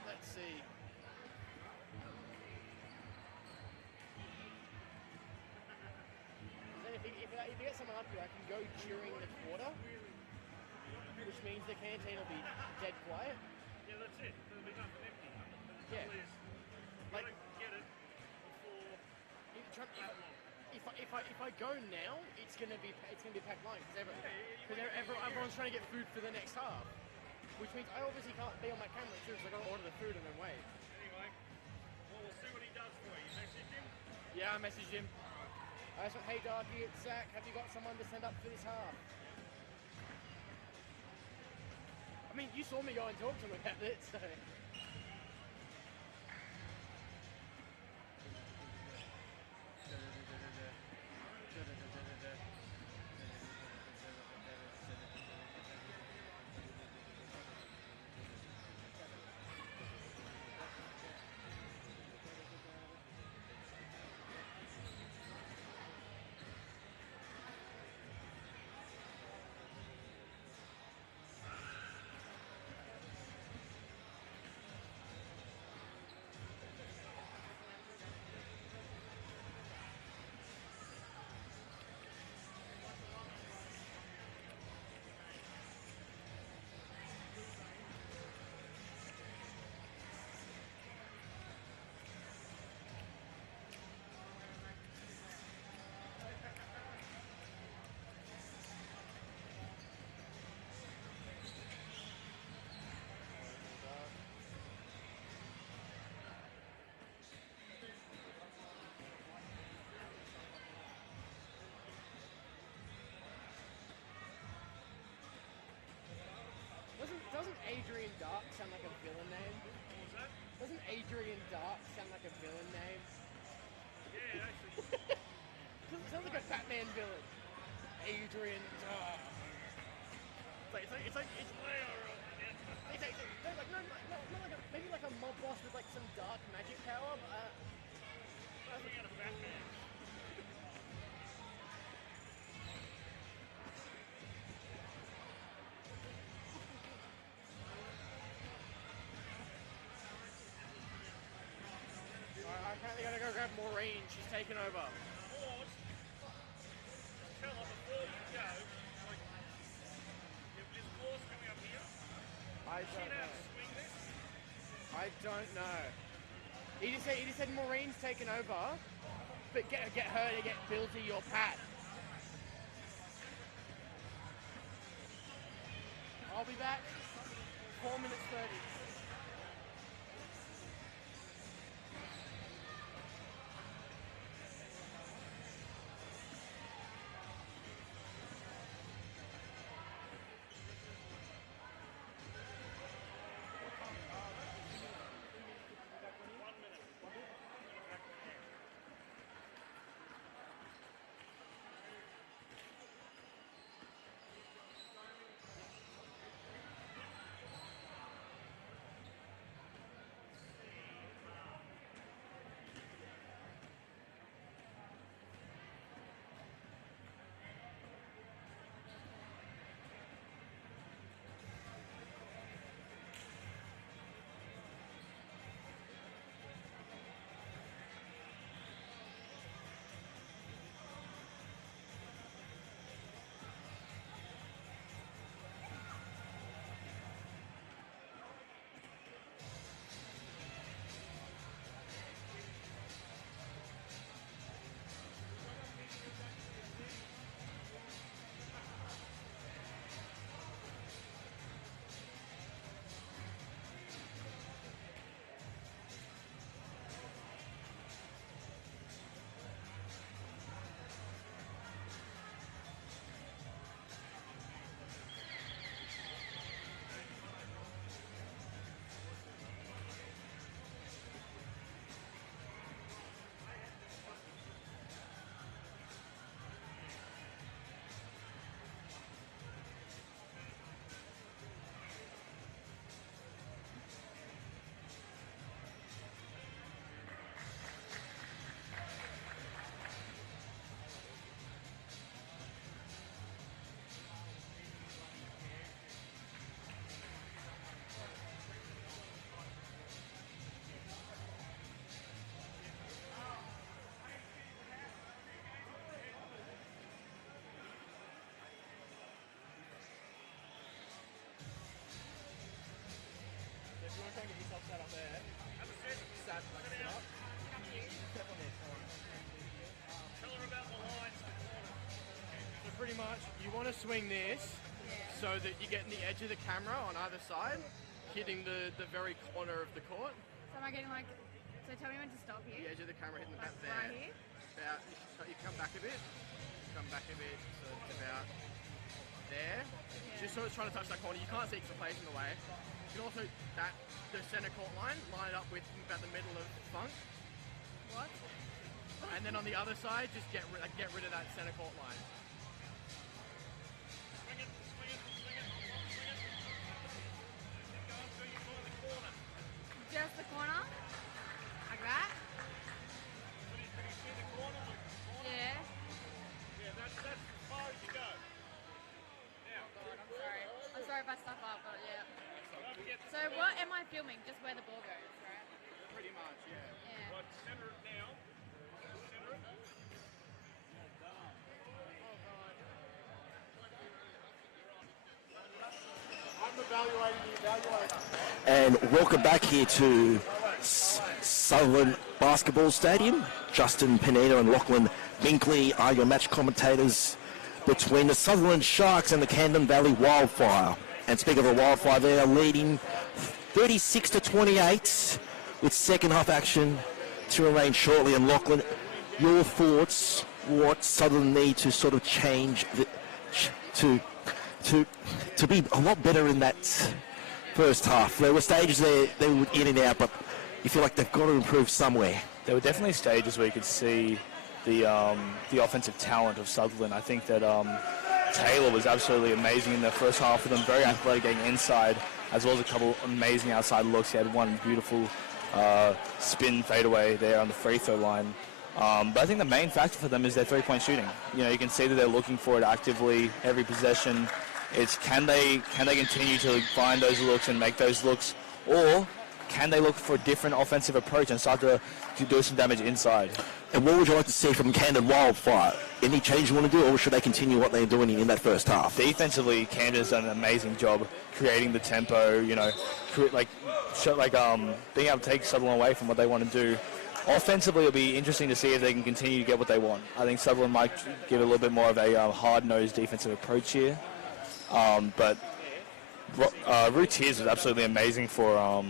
Let's see. If you get someone up here, I can go during the quarter, which means the canteen will be dead quiet. Yeah, that's it. There'll be nothing empty. Yeah. Like, Get it before if I go now, it's gonna be packed line because everyone's trying to get food for the next half, which means I obviously can't be on my camera too because I got to order the food and then wait. Anyway, well, we'll see what he does for you. You messaged him? Yeah, I messaged him. I said, hey Darky, it's Zach. Have you got someone to send up for this half? I mean, you saw me go and talk to him about it, so. Doesn't Adrian Dark sound like a villain name? What was that? Doesn't Adrian Dark sound like a villain name? Yeah, actually. Sounds like a Batman villain. Adrian Dark. It's like maybe like a mob boss with like some dark magic power. But, Looking at a Batman. I currently gotta go grab Maureen. She's taking over. Or, tell her before you go, like, is Claus coming up here? I Is she don't allowed know. to swing this? I don't know. He just said Maureen's taken over, but get her to get Bill to your pad. I'll be back. 4 minutes 30. to swing this so that you're getting the edge of the camera on either side, hitting the very corner of the court. So am I getting like, so tell me when to stop The here. edge of the camera hitting about there. Right here? About, you come back a bit. Come back a bit. So it's about there. Just sort of trying to touch that corner. You can't see it's the place in the way. You can also, the center court line it up with about the middle of Funk. What? And then on the other side, just get rid of that center court line. Swing it, swing it, swing it, swing it. Keep going till you find the corner. Just the corner? Like that? Can you see the corner? Yeah. Yeah, that's as far as you go. Now, I'm sorry if I stuff up, but yeah. don't forget So what am I filming? Just where the ball goes, right? Pretty much, yeah. Yeah. right, center it now. Center it. And welcome back here to Sutherland Basketball Stadium. Justin Pineda and Lachlan Binkley are your match commentators between the Sutherland Sharks and the Camden Valley Wildfire. And speaking of the Wildfire, they are leading 36-28 with second half action to remain shortly. And Lachlan, your thoughts, what Sutherland need to sort of change to be a lot better in that first half? There were stages there they were in and out, but you feel like they've got to improve somewhere. There were definitely stages where you could see the offensive talent of Sutherland. I think that Taylor was absolutely amazing in the first half of them, very athletic getting inside, as well as a couple amazing outside looks. He had one beautiful spin fadeaway there on the free throw line. But I think the main factor for them is their three-point shooting. You know, you can see that they're looking for it actively every possession. It's can they continue to find those looks and make those looks, or can they look for a different offensive approach and start to do some damage inside? And what would you like to see from Camden Wildfire? Any change you want to do, or should they continue what they're doing in that first half? Defensively, Camden's done an amazing job creating the tempo, you know, being able to take Sutherland away from what they want to do. Offensively, it'll be interesting to see if they can continue to get what they want. I think Sutherland might give a little bit more of a hard-nosed defensive approach here. But Routiers was absolutely amazing for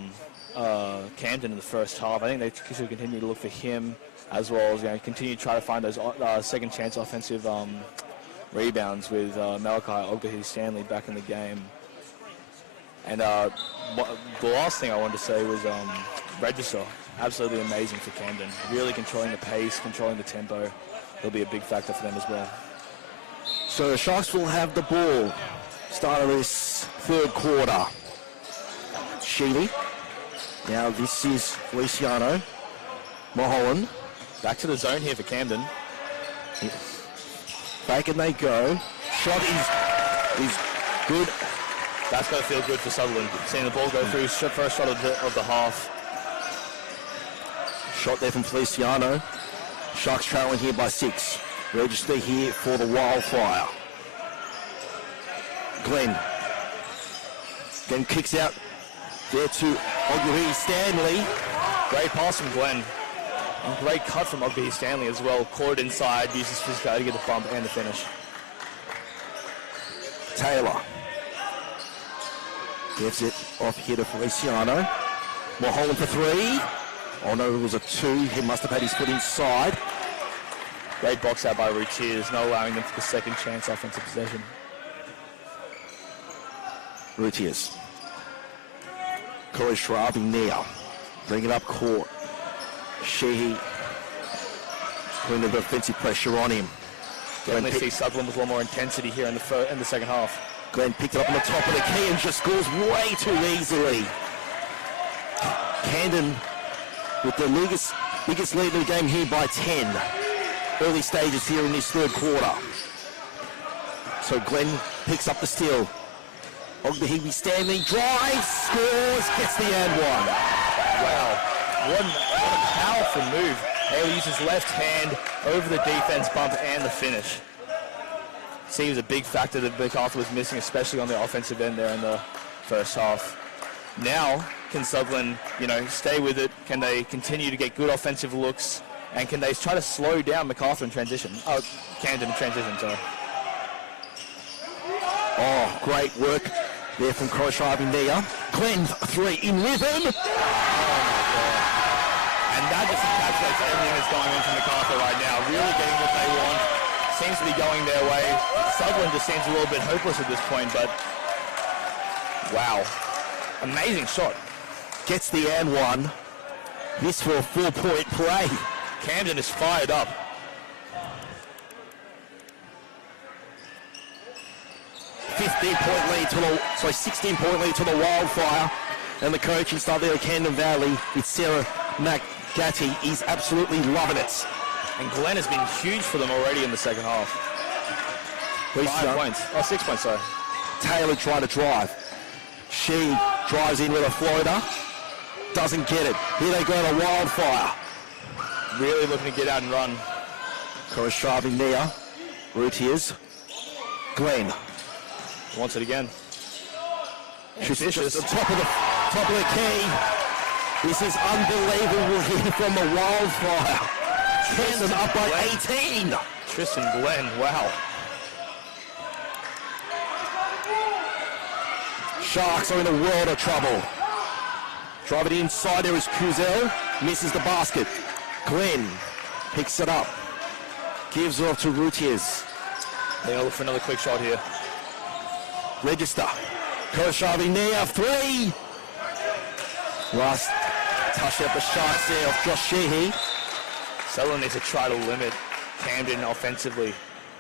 Camden in the first half. I think they should continue to look for him, as well as continue to try to find those second chance offensive rebounds with Malachi Ogbehe-Stanley back in the game. And the last thing I wanted to say was Register. Absolutely amazing for Camden. Really controlling the pace, controlling the tempo. It'll be a big factor for them as well. So the Sharks will have the ball. Start of this third quarter. Sheely. Now this is Feliciano. Mulholland. Back to the zone here for Camden. Back and they go. Shot is good. That's going to feel good for Sutherland. Seeing the ball go through first shot of the half. Shot there from Feliciano. Sharks trailing here by 6. Register here for the Wildfire. Glenn kicks out there to Ogbehe-Stanley. Great pass from Glenn. And great cut from Ogbehe-Stanley as well. Caught inside, uses physicality to get the bump and the finish. Taylor gives it off here to Feliciano. Mulholland for 3. Oh no, it was a 2. He must have had his foot inside. Great box out by Routiers, not allowing them for the second chance offensive possession. Routiers. Corey Schrabi now. Bring it up court. Sheehy putting the defensive pressure on him. Definitely see Sutherland with a lot more intensity here in the second half. Glenn picked it up on the top of the key and just scores way too easily. Camden with the biggest lead in the game here by 10. Early stages here in this third quarter. So Glenn picks up the steal. Ogbehe-Stanley drives, scores, gets the and one. Wow, what a powerful move. Haley uses his left hand over the defense bump and the finish. Seems a big factor that MacArthur was missing, especially on the offensive end there in the first half. Now, can Sutherland, stay with it? Can they continue to get good offensive looks? And can they try to slow down MacArthur in transition? Oh, Camden in transition, sorry. Oh, great work there from Croshaving there. Glenn, 3 in rhythm. And that just encapsulates everything that's going on from MacArthur right now. Really getting what they want. Seems to be going their way. Sutherland just seems a little bit hopeless at this point, but wow. Amazing shot. Gets the and one. This for a 4-point play. Camden is fired up. So 16-point lead to the Wildfire. And the coaching staff there at Camden Valley with Sarah McGatty is absolutely loving it. And Glenn has been huge for them already in the second half. 5 points. Oh, 6 points, sorry. Taylor trying to drive. She drives in with a floater. Doesn't get it. Here they go to Wildfire. Really looking to get out and run. Corresponding there. Routiers. Glenn. Wants it again. She's just the top of the key. This is unbelievable here from the Wildfire. Camden up by 18. Tristan Glenn, wow. Sharks are in a world of trouble. Drive it inside, there is Kuzel. Misses the basket. Glenn picks it up. Gives it off to Routiers. They're going to look for another quick shot here. Register. Korshaving there, 3. Last touch out the Sharks there of Josh Sheehy. Sutherland needs to try to limit Camden offensively,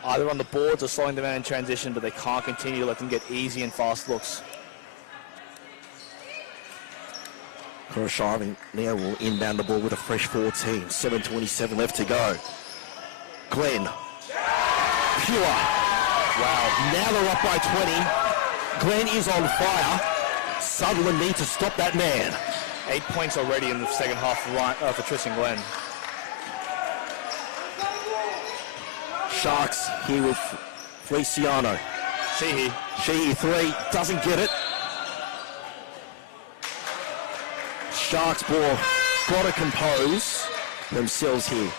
either on the boards or slowing them down in transition, but they can't continue to let them get easy and fast looks. Korshaving now will inbound the ball with a fresh 14. 7:27 left to go. Glenn. Pure. Wow. Now they're up by 20. Glenn is on fire. Sutherland need to stop that man. 8 points already in the second half for Tristan Glenn. Sharks here with Feliciano. Sheehy. Sheehy 3. Doesn't get it. Sharks ball. Got to compose themselves here.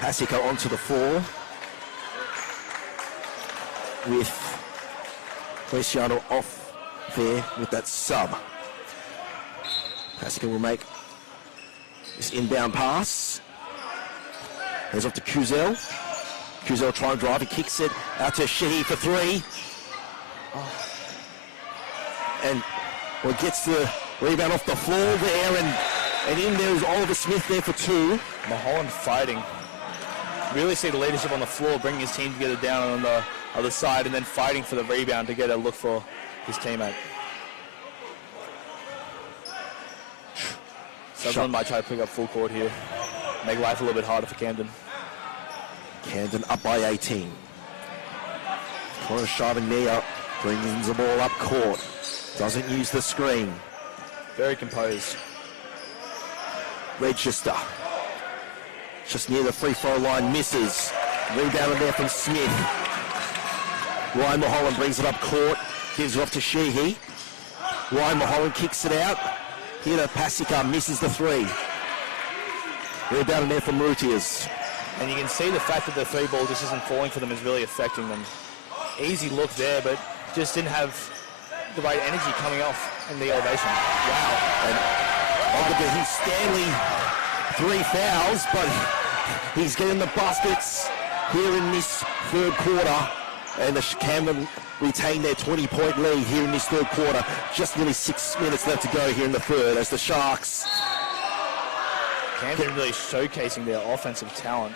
Pasika onto the floor. With Feliciano off there with that sub. Pasika will make this inbound pass. Here's off to Kuzel. Kuzel trying to drive, he kicks it out to Sheehy for 3. And well, gets the rebound off the floor there, and in there is Oliver Smith there for 2. Mulholland fighting. Really see the leadership on the floor, bringing his team together down on the other side, and then fighting for the rebound to get a look for his teammate. Sutherland might try to pick up full court here. Make life a little bit harder for Camden. Camden up by 18. Connor Charbonnier brings the ball up court. Doesn't use the screen. Very composed. Register. Just near the free throw line, misses. Rebounded there from Smith. Ryan Mulholland brings it up court. Gives it off to Sheehy. Ryan Mulholland kicks it out. Here to Pasika, misses the 3. Rebounded there from Routiers. And you can see the fact that the 3 ball just isn't falling for them is really affecting them. Easy look there, but just didn't have the right energy coming off in the elevation. Wow. And he's Stanley, 3 fouls, but he's getting the baskets here in this third quarter. And the Camden retain their 20-point lead here in this third quarter. Just nearly 6 minutes left to go here in the third as the Sharks. Camden really showcasing their offensive talent.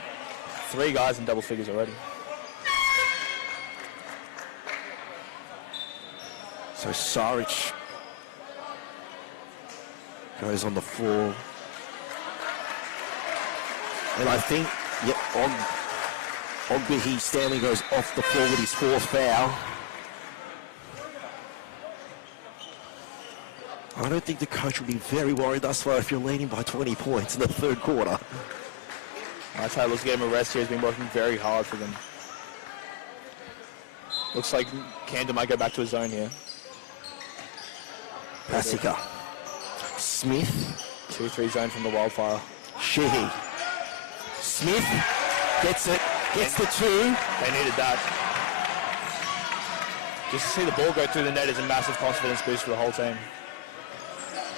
3 guys in double figures already. So Saric goes on the floor. And I think, Ogbehe Stanley goes off the floor with his 4th foul. I don't think the coach will be very worried thus far if you're leading by 20 points in the third quarter. That's how let's get him a rest here. He's been working very hard for them. Looks like Camden might go back to his zone here. Pasika. Smith. 2-3 zone from the Wildfire. Sheehy. Smith gets it. Gets the 2. They needed that. Just to see the ball go through the net is a massive confidence boost for the whole team.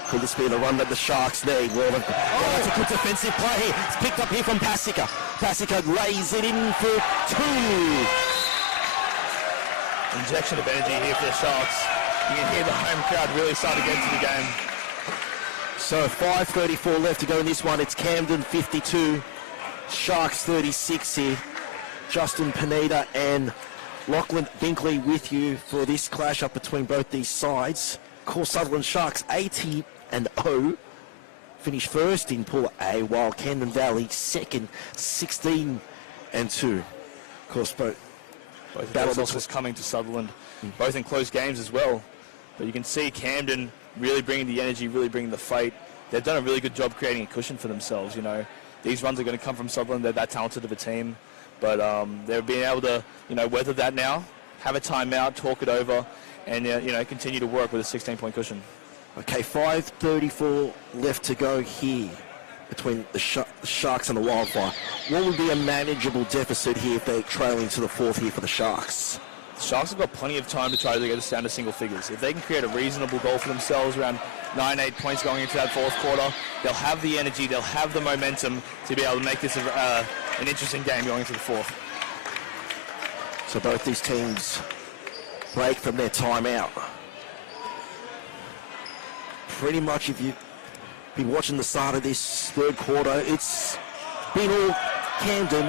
Could this be the run that the Sharks need? Well, that's a good defensive play here. It's picked up here from Pasica. Pasica lays it in for 2. Injection of energy here for the Sharks. You can hear the home crowd really starting to get into the game. So 5:34 left to go in this one. It's Camden 52, Sharks 36 here. Justin Pineda and Lachlan Binkley with you for this clash up between both these sides. Of course, Sutherland Sharks 80-0, finished first in Pool A, while Camden Valley second, 16-2. Of course, both battles coming to Sutherland, both in close games as well. But you can see Camden really bringing the energy, really bringing the fight. They've done a really good job creating a cushion for themselves. You know, these runs are going to come from Sutherland. They're that talented of a team, but they're being able to, weather that now, have a timeout, talk it over, and continue to work with a 16-point cushion. Okay, 5:34 left to go here between the Sharks and the Wildfire. What would be a manageable deficit here if they're trailing to the fourth here for the Sharks? The Sharks have got plenty of time to try to get us down to single figures. If they can create a reasonable goal for themselves, around 9-8 points going into that fourth quarter, they'll have the energy, they'll have the momentum to be able to make this an interesting game going into the fourth. So both these teams break from their timeout. Pretty much, if you've been watching the start of this third quarter, it's been all Camden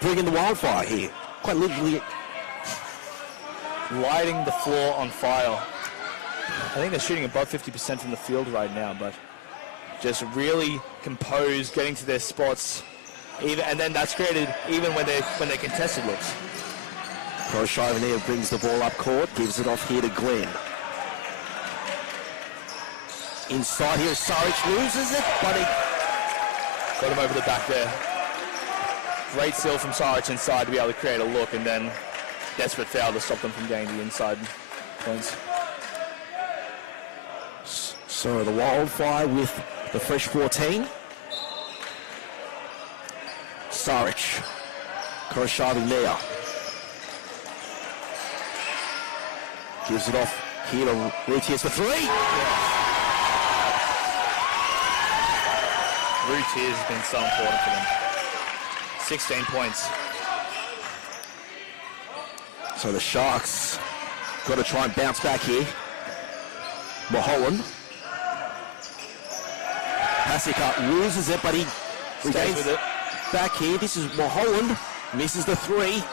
bringing the Wildfire here. Quite literally lighting the floor on fire. I think they're shooting above 50% from the field right now, but just really composed, getting to their spots, and then that's created even when they contested looks. Croshavenir brings the ball up court, gives it off here to Glenn. Inside here, Saric loses it, but he got him over the back there. Great steal from Saric inside to be able to create a look, and then desperate foul to stop them from getting the inside points. So the Wildfire with the fresh 14. Saric. Croshavenir. Gives it off here to Routiers for 3. Routiers has been so important for them. 16 points. So the Sharks got to try and bounce back here. Mulholland. Pasica loses it, but he regains with it. Back here. This is Mulholland. Misses the 3.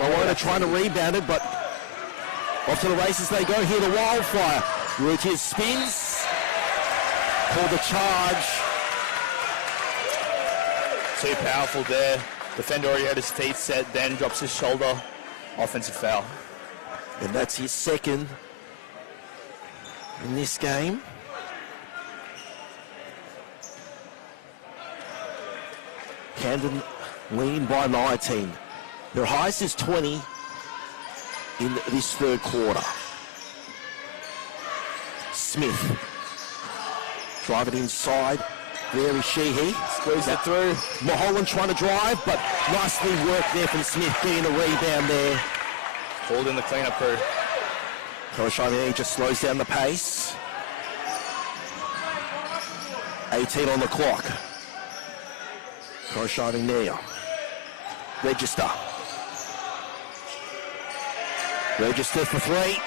Mulholland trying to rebound it, but off to the races they go here. The Wildfire. Routiers spins. Called the charge. Too powerful there. Defender already had his feet set, then drops his shoulder. Offensive foul. And that's his second in this game. Camden leading by 19. Their highest is 20 in this third quarter. Smith. Drive it inside. There is Sheehy. Squeeze it through. Mulholland trying to drive, but nicely worked there from Smith, getting a rebound there. Called in the cleanup crew. Croshavenir just slows down the pace. 18 on the clock. Croshavenir. Register. Register for 3.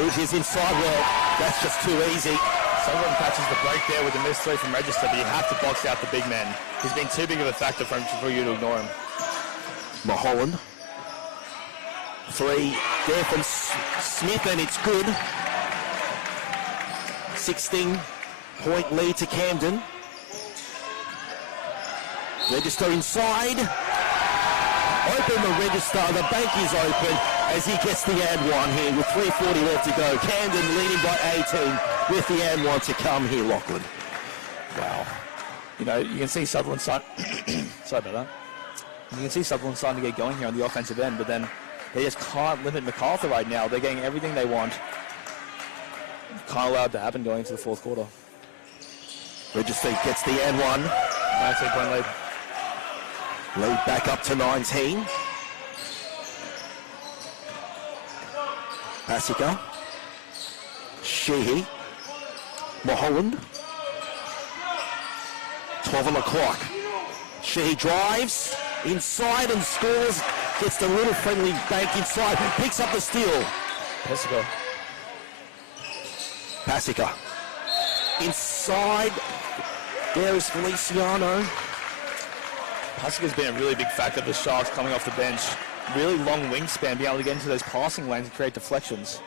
Routiers inside. Well, that's just too easy. Someone catches the break there with the missed 3 from Register, but you have to box out the big man. He's been too big of a factor for you to ignore him. Mulholland. 3 there from Smith, and it's good. 16-point lead to Camden. Register inside. Open the Register. The bank is open as he gets the and one here with 3:40 left to go. Camden leading by 18 with the and one to come here, Lachlan. Wow. You can see Sutherland sorry about that. You can see Sutherland starting to get going here on the offensive end, but then they just can't limit MacArthur right now. They're getting everything they want. Can't allow it to happen going into the fourth quarter. Register gets the and one. 19-point lead. Lead back up to 19. Pasika. Sheehy. Mulholland. 12 on the clock. Sheehy drives inside and scores. Gets the little friendly bank inside. Picks up the steal. Pasika. Pasika. Inside. There is Feliciano. Pasika's been a really big factor for the Sharks coming off the bench. Really long wingspan, being able to get into those passing lanes and create deflections.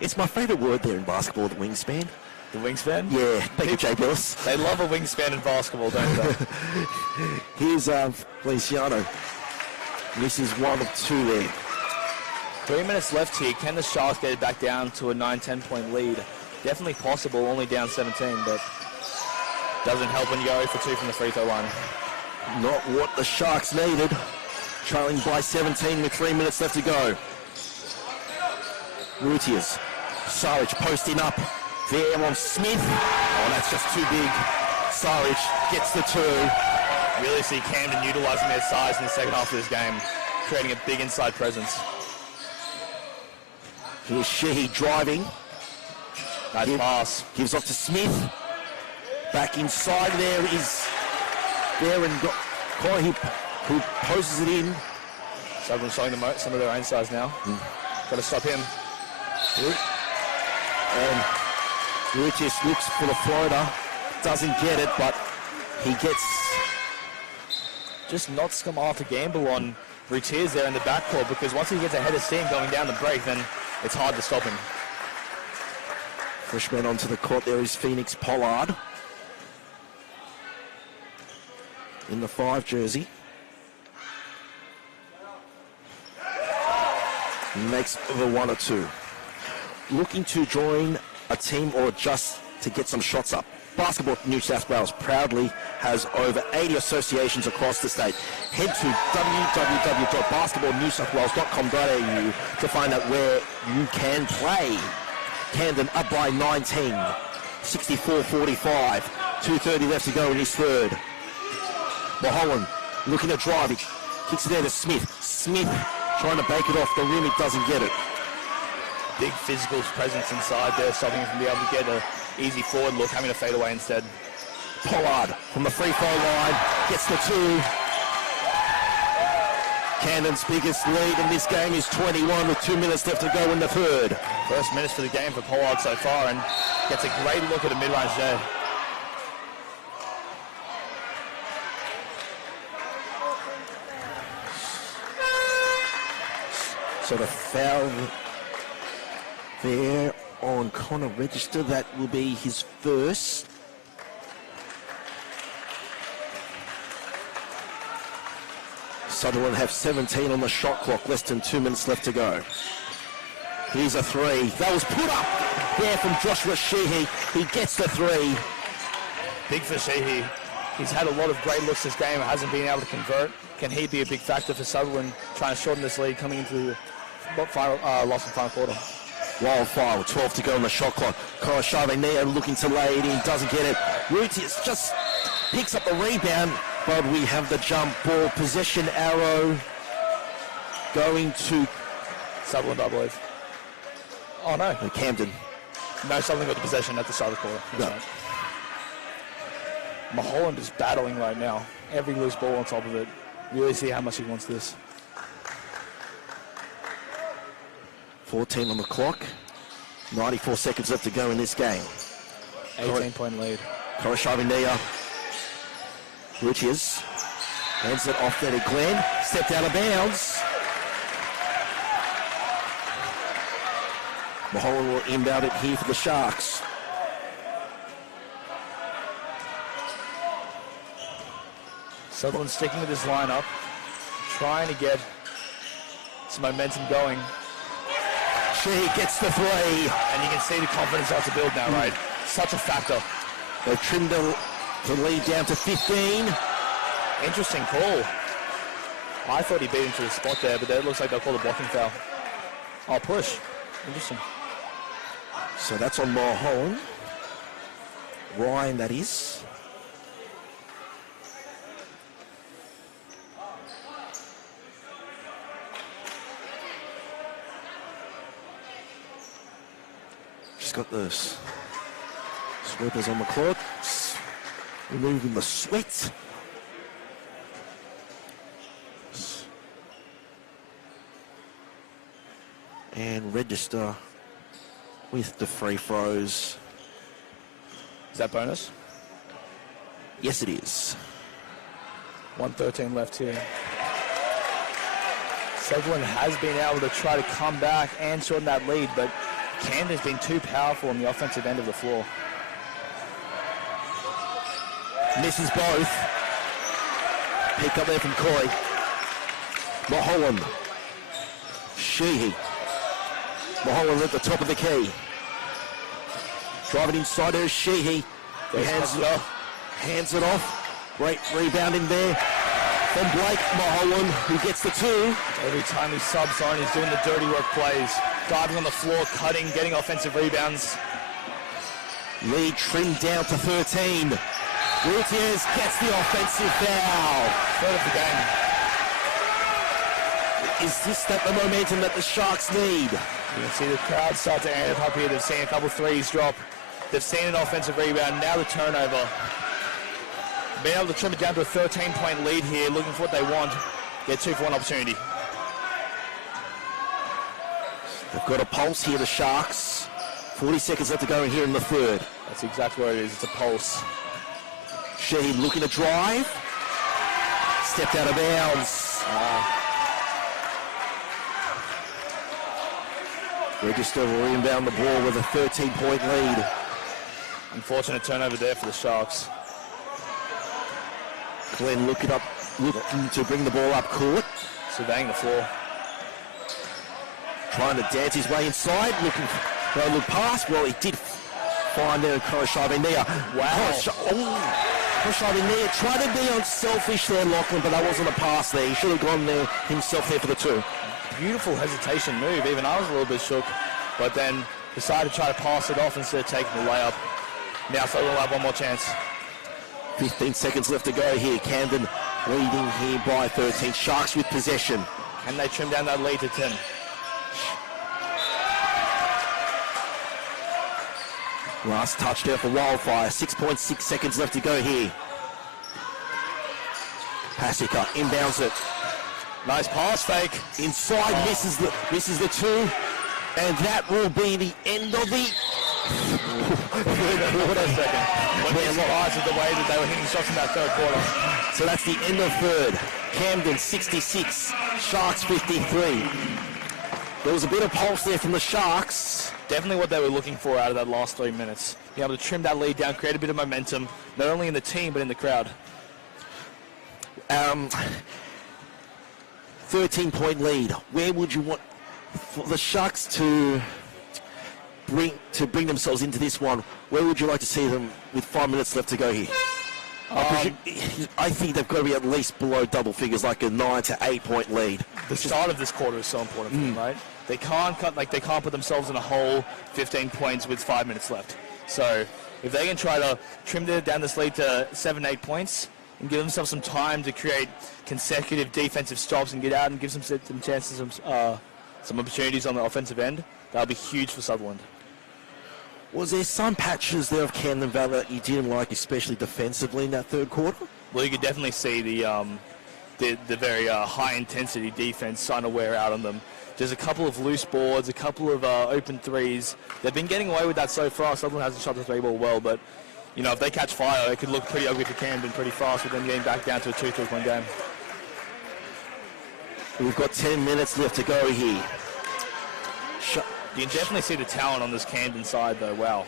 It's my favourite word there in basketball, the wingspan. The wingspan? Yeah, thank you, Jay Billis. They love a wingspan in basketball, don't they? Here's Feliciano. Misses 1 of 2 there. 3 minutes left here. Can the Sharks get it back down to a 9-10 point lead? Definitely possible, only down 17, but doesn't help when you go 0 for 2 from the free throw line. Not what the Sharks needed. Trailing by 17 with 3 minutes left to go. Rutiers. Sarich posting up. There on Smith. Oh, that's just too big. Sarich gets the 2. Really see Camden utilising their size in the second half of this game, creating a big inside presence. Here's Sheehy driving. Nice pass. Gives off to Smith. Back inside there is there and Corey who poses it in. Sutherland showing some of their own size now. Got to stop him. And Rutius looks for the floater. Doesn't get it, but he gets... Just not smart to gamble on Rutiers there in the backcourt, because once he gets ahead of steam going down the break, then it's hard to stop him. Freshman onto the court. There is Phoenix Pollard in the 5 jersey. Makes the 1 or 2. Looking to join a team or just to get some shots up. Basketball New South Wales proudly has over 80 associations across the state. Head to www.basketballnewsouthwales.com.au to find out where you can play. Camden up by 19, 64-45, 2:30 left to go in his third. Mulholland looking to drive, he kicks it there to Smith. Smith trying to bake it off the rim, he doesn't get it. Big physical presence inside there, stopping him from being able to get an easy forward look, having to fade away instead. Pollard from the free throw line gets the 2. Camden's biggest lead in this game is 21 with 2 minutes left to go in the third. First minutes for the game for Pollard so far, and gets a great look at the mid-range there. So the foul there on Connor Register, that will be his first. Sutherland have 17 on the shot clock, less than 2 minutes left to go. Here's a 3. That was put up there from Joshua Sheehy. He gets the 3. Big for Sheehy. He's had a lot of great looks this game, hasn't been able to convert. Can he be a big factor for Sutherland trying to shorten this lead coming into the final, loss in final quarter? Wildfire with 12 to go on the shot clock. Koroshavenia looking to lay it in, doesn't get it. Rutius just picks up the rebound, but we have the jump ball. Possession arrow going to Sutherland, I believe. Oh, no. Camden. No, Sutherland got the possession at the start of the quarter. No. Right. Mulholland is battling right now. Every loose ball on top of it. Really see how much he wants this. 14 on the clock. 94 seconds left to go in this game. 18-point lead. Koroshavenia. Rutius hands it off there to Glenn. Stepped out of bounds. Mulholland will inbound it here for the Sharks. Sutherland sticking with his lineup, trying to get some momentum going. She gets the 3. And you can see the confidence start to build now, right? Such a factor. They've trimmed the lead down to 15. Interesting call. I thought he beat him to the spot there, but it looks like they'll call a blocking foul. Oh, push. Interesting. So that's on Mulholland. Ryan, that is. He's got the sweepers on the court, removing the sweat. And register with the free throws. Is that bonus? Yes, it is. 1:13 left here. Sutherland has been able to try to come back and shorten that lead, but Camden's been too powerful on the offensive end of the floor. Misses both. Pick up there from Coy. Mulholland. Sheehy. Mulholland at the top of the key. Driving inside there is Sheehy. Hands it off. Great rebounding there from Blake Mulholland, who gets the two. Every time he subs on, he's doing the dirty work plays. Diving on the floor, cutting, getting offensive rebounds. Lead trimmed down to 13. Gutierrez gets the offensive foul. Third of the game. Is this the momentum that the Sharks need? You can see the crowd start to amp up here. They've seen a couple threes drop. They've seen an offensive rebound. Now the turnover. Being able to trim it down to a 13-point lead here, looking for what they want. Get 2-for-1 opportunity. They've got a pulse here, the Sharks. 40 seconds left to go here in the third. That's exactly what it is. It's a pulse. Sheehy looking to drive. Stepped out of bounds. Register will rebound the ball with a 13-point lead. Unfortunate turnover there for the Sharks. Glenn looking to bring the ball up court. Surveying the floor. Trying to dance his way inside. Looking for a look past. Well, he did find there Koshabinea. Wow. Koshabinea tried to be unselfish there, Lachlan, but that wasn't a pass there. He should have gone there himself there for the two. Beautiful hesitation move. Even I was a little bit shook, but then decided to try to pass it off instead of taking the layup. Now Sutherland will have one more chance. 15 seconds left to go here. Camden leading here by 13. Sharks with possession. Can they trim down that lead to 10? Last touchdown for Wildfire. 6.6 seconds left to go here. Pasika inbounds it. Nice pass fake. Inside, misses the two. And that will be the end of the... What a second. When they surprised with the way that they were hitting shots in that third quarter. So that's the end of third. Camden 66, Sharks 53. There was a bit of pulse there from the Sharks. Definitely what they were looking for out of that last 3 minutes. Being able to trim that lead down, create a bit of momentum, not only in the team, but in the crowd. 13-point lead. Where would you want for the Sharks to bring themselves into this one? Where would you like to see them with 5 minutes left to go here? I think they've got to be at least below double figures, like a 9 to 8 point lead. The start of this quarter is so important for them, right? They can't put themselves in a hole 15 points with 5 minutes left. So if they can try to trim down this lead to 7-8 points and give themselves some time to create consecutive defensive stops and get out and give some chances, some opportunities on the offensive end, that'll be huge for Sutherland. Was there some patches there of Camden Valley that you didn't like, especially defensively in that third quarter? Well, you could definitely see the very high-intensity defense starting to wear out on them. There's a couple of loose boards, a couple of open threes. They've been getting away with that so far. Sutherland hasn't shot the three ball well, but you know, if they catch fire, it could look pretty ugly for Camden pretty fast, with them getting back down to a 2-3-point game. We've got 10 minutes left to go here. You can definitely see the talent on this Camden side, though. Wow.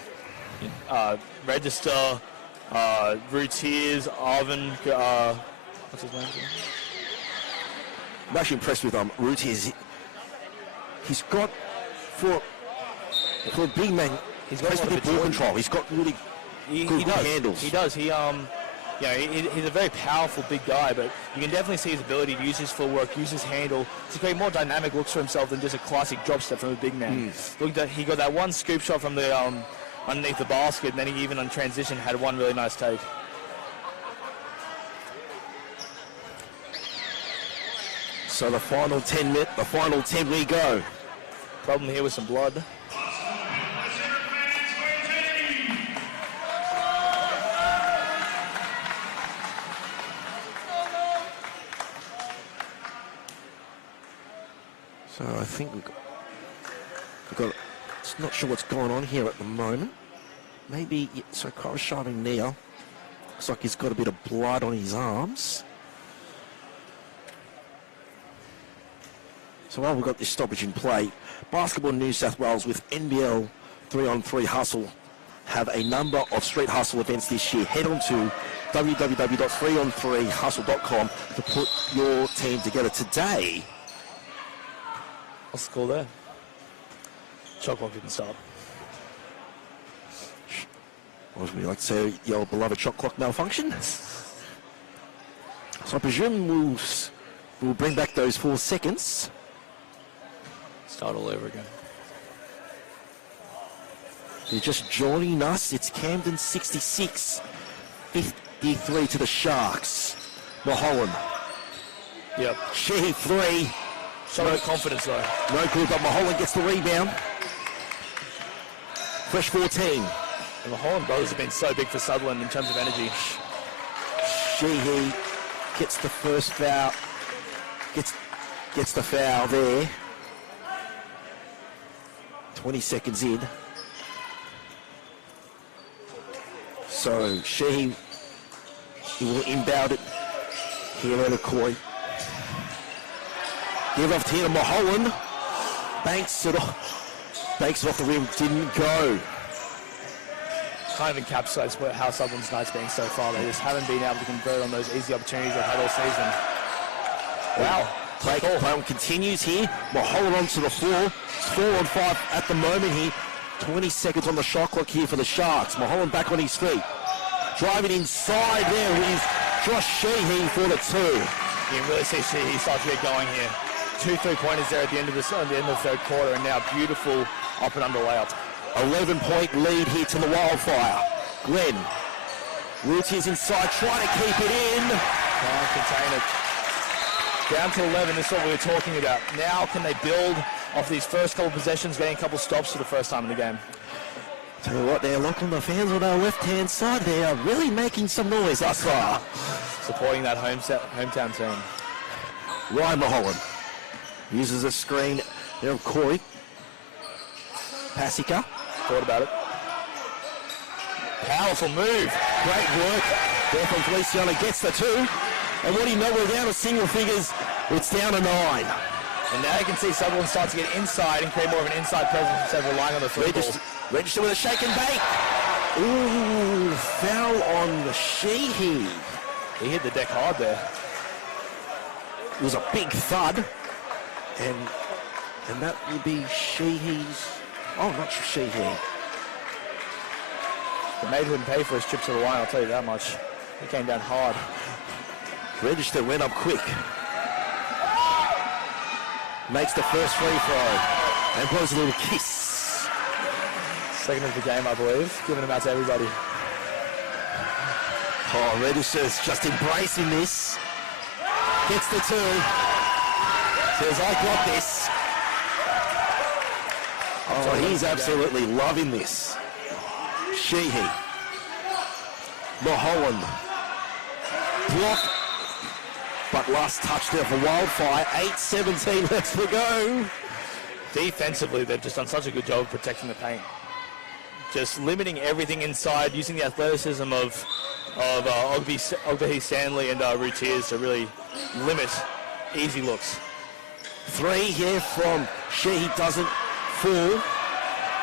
Register, Routiers, Arvin, what's his name? I'm actually impressed with Routiers. He's got, for a big man, he's got with ball control. He's got really good handles. He does. He's a very powerful big guy, but you can definitely see his ability to use his footwork, use his handle to create more dynamic looks for himself than just a classic drop step from a big man. He got that one scoop shot from the underneath the basket, and then he even on transition had one really nice take. So the final 10 we go. Problem here with some blood. So I think we've got it's not sure what's going on here at the moment. Maybe, so Kyle's shoving now. Looks like he's got a bit of blood on his arms. So while we've got this stoppage in play, Basketball New South Wales with NBL 3-on-3 Hustle have a number of street hustle events this year. Head on to www.3on3hustle.com to put your team together today. What's the score there? Shot clock didn't stop. Or as we like to say, your beloved shot clock malfunction. So I presume we'll bring back those 4 seconds. Start all over again. If you're just joining us, it's Camden 66, 53 to the Sharks. Mulholland. Yep. Sheehy 3. So no confidence though. No good, but Mulholland gets the rebound. Fresh 14. And the Holland brothers have been so big for Sutherland in terms of energy. Sheehy gets the first foul. Gets the foul there. 20 seconds in. So Sheehy, he will inbound it here at a coin. Give off here to Mulholland. Banks it off the rim. Didn't go. Kind of encapsulates how Sutherland's night's been so far. They just haven't been able to convert on those easy opportunities they've had all season. Wow. Play on continues here. Mulholland onto the floor. It's 4-on-5 at the moment here. 20 seconds on the shot clock here for the Sharks. Mulholland back on his feet. Driving inside there is Josh Sheehy for the 2. You can really see Sheehy start to get going here. 2 3-pointers there at the end of the third quarter, and now beautiful up and under layup. 11-point lead here to the Wildfire. Glenn. Roots is inside, trying to keep it in. Can't contain it. Down to 11, this is what we were talking about. Now can they build off these first couple possessions, getting a couple stops for the first time in the game? Tell you what, they're locking the fans on our left-hand side. They are really making some noise thus far. Supporting that hometown team. Ryan Mulholland uses a screen there of Corey. Pasica. Thought about it. Powerful move. Great work there from Feliciano. Gets the 2. And what do you know, we're down to single figures. It's down to 9. And now you can see Sutherland start to get inside and create more of an inside presence instead of relying on the three ball. Register with a shake and bake. Ooh, foul on Sheehy. He hit the deck hard there. It was a big thud. And that would be Sheehy's... Oh, not Sheehy. The mate wouldn't pay for his trip to the line, I'll tell you that much. He came down hard. Register went up quick. Makes the first free throw. And blows a little kiss. Second of the game, I believe. Giving them out to everybody. Oh, Register's just embracing this. Gets the 2. Says, I got this. Oh, he's absolutely loving this. Sheehy. Mulholland. Block. But last touch there for Wildfire. 8:17 left to go. Defensively, they've just done such a good job of protecting the paint. Just limiting everything inside, using the athleticism of Ogbehe Stanley and Routiers to really limit easy looks. 3 here from Sheehy, doesn't fall.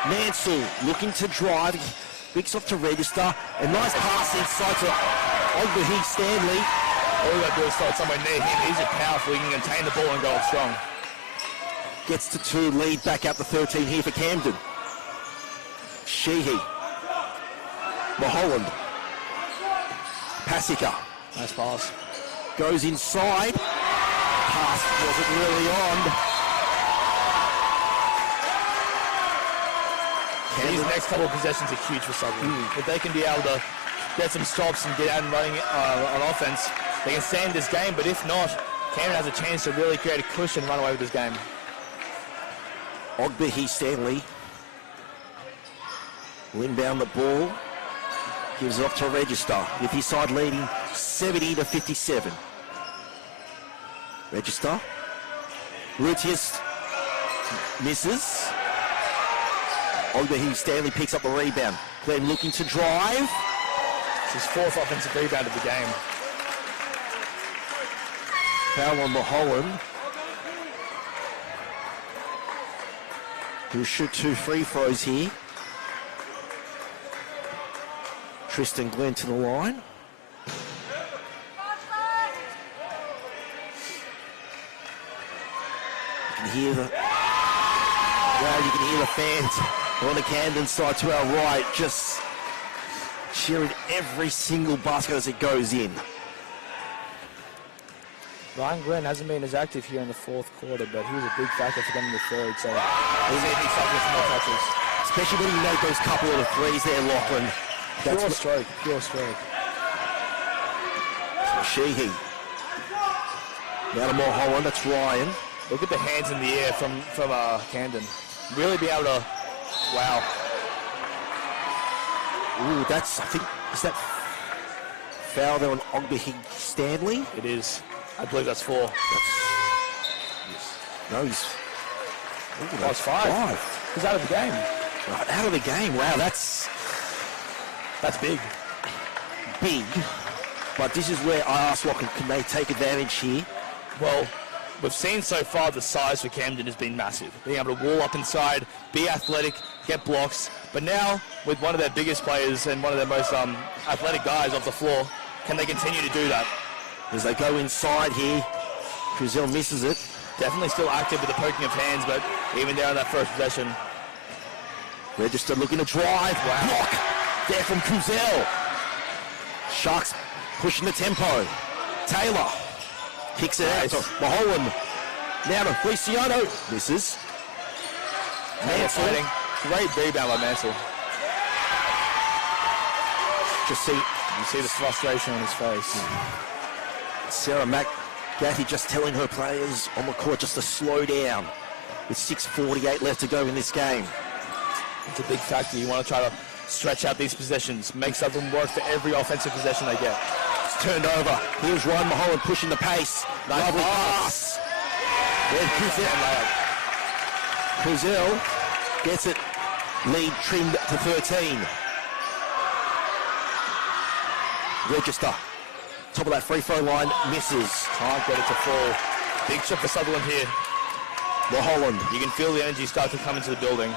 Mansell looking to drive. Picks off to Register. A nice pass inside to Ogbehe Stanley. All you got to do is start somewhere near him. He's powerful. He can contain the ball and go up strong. Gets to 2, lead back up to 13 here for Camden. Sheehy. Mulholland. Pasica. Nice pass. Goes inside. Pass wasn't really on. These next couple of possessions are huge for Sutherland. If they can be able to get some stops and get out and running on offense, they can stay in this game. But if not, Camden has a chance to really create a cushion and run away with this game. Ogbehe Stanley will inbound the ball. Gives it off to Register with his side leading 70-57. Register. Routiers Misses. Ogbehe Stanley picks up the rebound. Glenn looking to drive. It's his 4th offensive rebound of the game. Foul on Mulholland. He'll shoot 2 free throws here. Tristan Glenn to the line. You can hear the fans on the Camden side to our right just cheering every single basket as it goes in. Ryan Glenn hasn't been as active here in the 4th quarter, but he was a big factor for them in the 3rd, so he's going to be suffering some more touches. Especially when you make those couple of threes there, Lachlan. Pure stroke. Sheehy. Now to Mulholland, that's Ryan. Look at the hands in the air from Camden. Really be able to, wow. Ooh, that's, I think, is that foul there on Ogbehe Stanley? It is. I believe that's 4. No, he's... Ooh, that's 5. He's out of the game. Right, out of the game. Wow, that's big. Big. But this is where I asked Lachlan, can they take advantage here? Well, we've seen so far the size for Camden has been massive. Being able to wall up inside, be athletic, get blocks. But now, with one of their biggest players and one of their most athletic guys off the floor, can they continue to do that? As they go inside here, Cruzel misses it. Definitely still active with the poking of hands, but even there on that first possession. Register looking to drive. Wow. Block there from Cruzel. Sharks pushing the tempo. Taylor kicks it out to Mulholland. Now to Feliciano. Misses. Mansell. Great rebound by Mansell. Just see, you see the frustration on his face. Sarah McGathy just telling her players on the court just to slow down with 6:48 left to go in this game. It's a big factor. You want to try to stretch out these possessions, make something work for every offensive possession they get. It's turned over. Here's Ryan Mulholland pushing the pace. Lovely pass. There's Cruzel gets it. Lead trimmed to 13. Register. Top of that free throw line, misses. Can't get it to fall. Big shot for Sutherland here. Mulholland. You can feel the energy start to come into the building.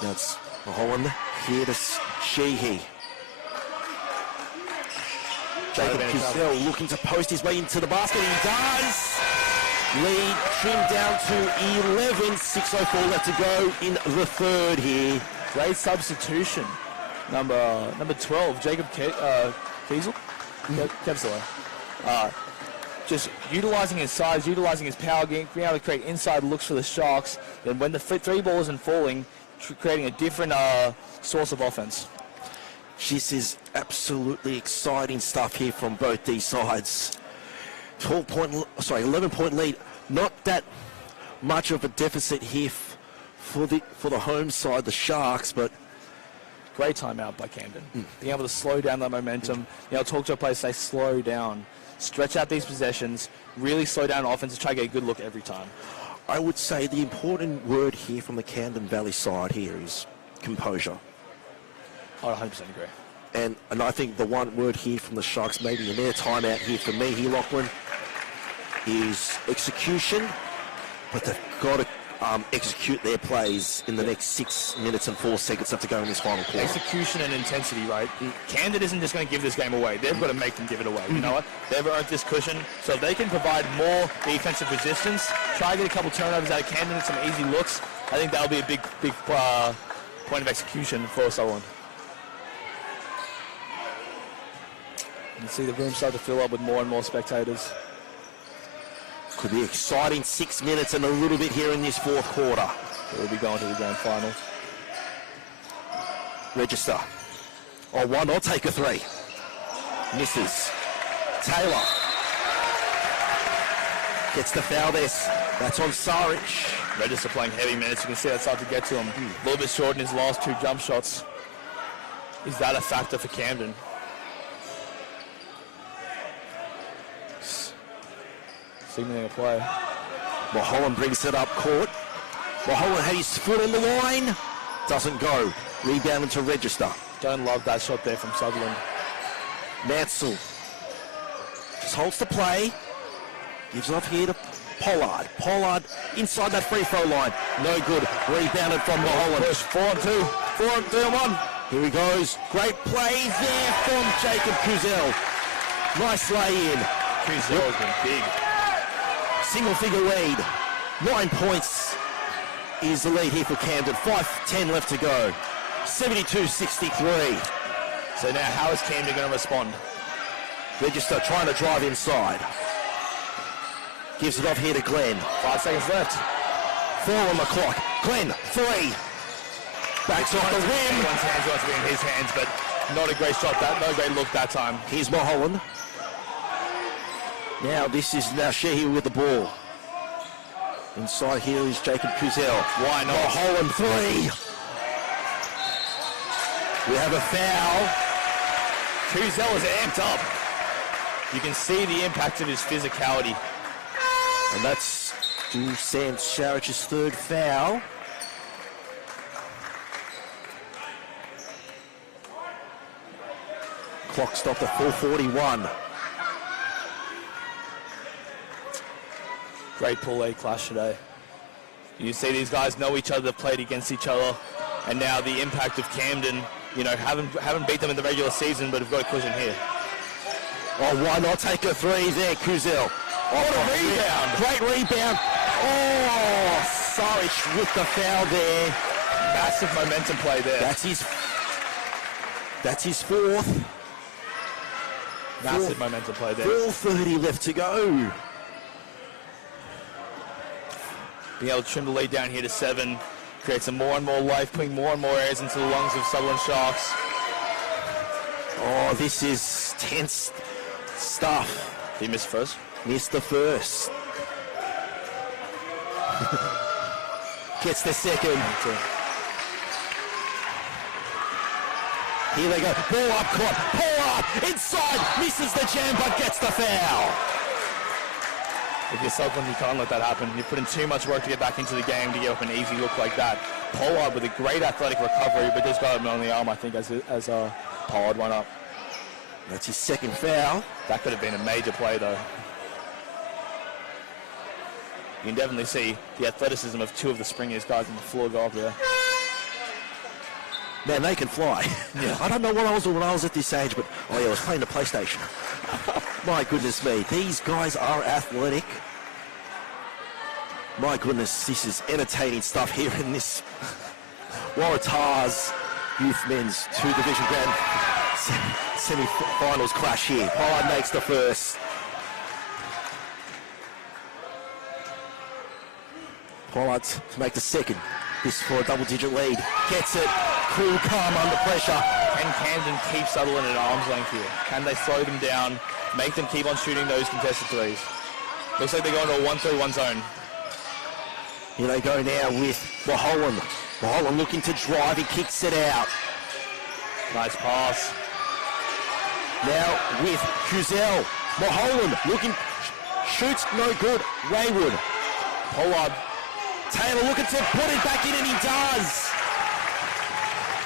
That's Mulholland here to Sheehy. Jacob Cruzel looking to post his way into the basket. He does. Lead trimmed down to 11. 6:04 left to go in the 3rd here. Great substitution. Number 12, Jacob Kiesel? Kevsler. Just utilizing his size, utilizing his power, being able to create inside looks for the Sharks. Then when the 3 ball isn't falling, creating a different source of offense. This is absolutely exciting stuff here from both these sides. 11-point lead. Not that much of a deficit here for the home side, the Sharks, but great timeout by Camden. Being able to slow down that momentum. Talk to a player, say slow down. Stretch out these possessions. Really slow down offense and try to get a good look every time. I would say the important word here from the Camden Valley side here is composure. I 100% agree. And I think the one word here from the Sharks, maybe in their timeout here for me here, Lachlan, is execution. But they've got to execute their plays in the next 6 minutes and 4 seconds left to go in this final quarter. Execution and intensity, right? Camden isn't just going to give this game away. They've got to make them give it away. You know what? They've earned this cushion. So if they can provide more defensive resistance, try to get a couple turnovers out of Camden and some easy looks, I think that'll be a big point of execution for Sutherland. You can see the room start to fill up with more and more spectators. Could be exciting 6 minutes and a little bit here in this 4th quarter. We'll be going to the grand final. Register. Oh, why not take a 3? Misses. Taylor. Gets the foul there. That's on Saric. Register playing heavy minutes. You can see that start to get to him. A little bit short in his last 2 jump shots. Is that a factor for Camden? Signaling a play. Mulholland brings it up court. Mulholland had his foot on the line. Doesn't go. Rebound into register. Don't love that shot there from Sutherland. Mansell just holds the play. Gives it off here to Pollard. Pollard inside that free throw line. No good. Rebounded from Mulholland. Push 4-2. 4-1. Here he goes. Great plays there from Jacob Kuzel. Nice lay-in. Kuzel's been big. Single figure lead. 9 points is the lead here for Camden. 5:10 left to go. 72-63. So now how is Camden going to respond? Register trying to drive inside. Gives it off here to Glenn. 5 seconds left. 4 on the clock. Glenn, 3. Backs off the rim. Everyone's hands wants to be in his hands, but not a great shot. No great look that time. Here's Mulholland. Now this is Sheehy with the ball. Inside here is Jacob Kuzel. Why not? Mulholland 3. We have a foul. Kuzel is amped up. You can see the impact of his physicality. And that's Sutherland Sharks' 3rd foul. Clock stopped at 4:41. Great Pool A clash today. You see these guys know each other, they've played against each other, and now the impact of Camden, haven't beat them in the regular season, but have got a cushion here. Oh, why not take a 3 there, Kuzel? Oh, what a rebound. Great rebound. Oh, Sarich with the foul there. Massive momentum play there. That's his 4th. Massive momentum play there. 4:30 left to go. Being able to trim the lead down here to 7, creates some more and more life, putting more and more airs into the lungs of Sutherland Sharks. Oh, this is tense stuff. Did he miss first? Missed the first. Gets the second. Here they go. Ball up court. Pollard inside. Misses the jam but gets the foul. If you're Sutherland, you can't let that happen. You put in too much work to get back into the game to give up an easy look like that. Pollard with a great athletic recovery, but just got him on the arm, I think, as Pollard went up. That's his 2nd foul. That could have been a major play, though. You can definitely see the athleticism of 2 of the springiest guys on the floor go up there. Man, they can fly. Yeah. I don't know what I was doing when I was at this age, but I was playing the PlayStation. My goodness me, these guys are athletic. My goodness, this is entertaining stuff here in this Waratahs Youth Men's 2 Division Grand semi-finals clash here. Pollard makes the first. Pollard to make the second. This for a double-digit lead. Gets it. Cool, calm under pressure. Can Camden keep Sutherland at arm's length here? Can they slow them down, make them keep on shooting those contested threes? Looks like they're going to a 1-3-1 zone. Here they go now with Mulholland. Mulholland looking to drive. He kicks it out. Nice pass. Now with Kuzel. Mulholland looking, shoots no good. Raywood. Pollard. Taylor looking to put it back in, and he does.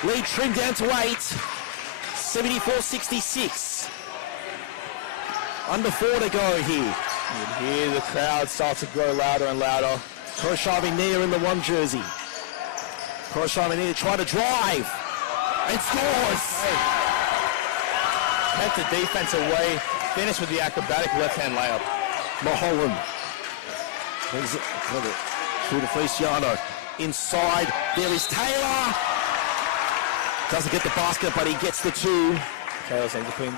Lead trimmed down to 8. 74-66. Under 4 to go here. You can hear the crowd start to grow louder and louder. Koroshavin in the 1 jersey. Koroshavin trying to drive. And scores. Kept the defense away. Finished with the acrobatic left-hand layup. Mulholland. Brings it through to Feliciano. Inside, there is Taylor. Doesn't get the basket, but he gets the 2. Taylor seems to be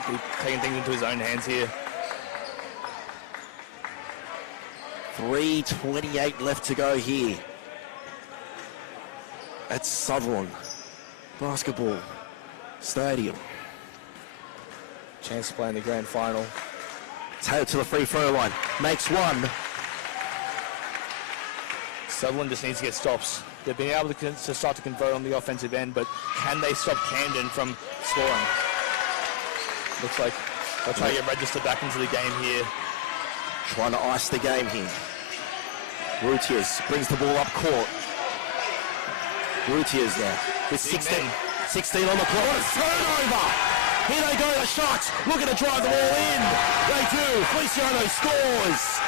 taking things into his own hands here. 3:28 left to go here at Sutherland Basketball Stadium. Chance to play in the grand final. Taylor to the free throw line. Makes 1. Sutherland just needs to get stops. They've been able to start to convert on the offensive end, but can they stop Camden from scoring? Looks like they'll try to get Register back into the game here. Trying to ice the game here. Routiers brings the ball up court. Routiers now with 16 on the clock. What a turnover! Here they go, the Sharks looking to drive the ball in. They do. Feliciano scores.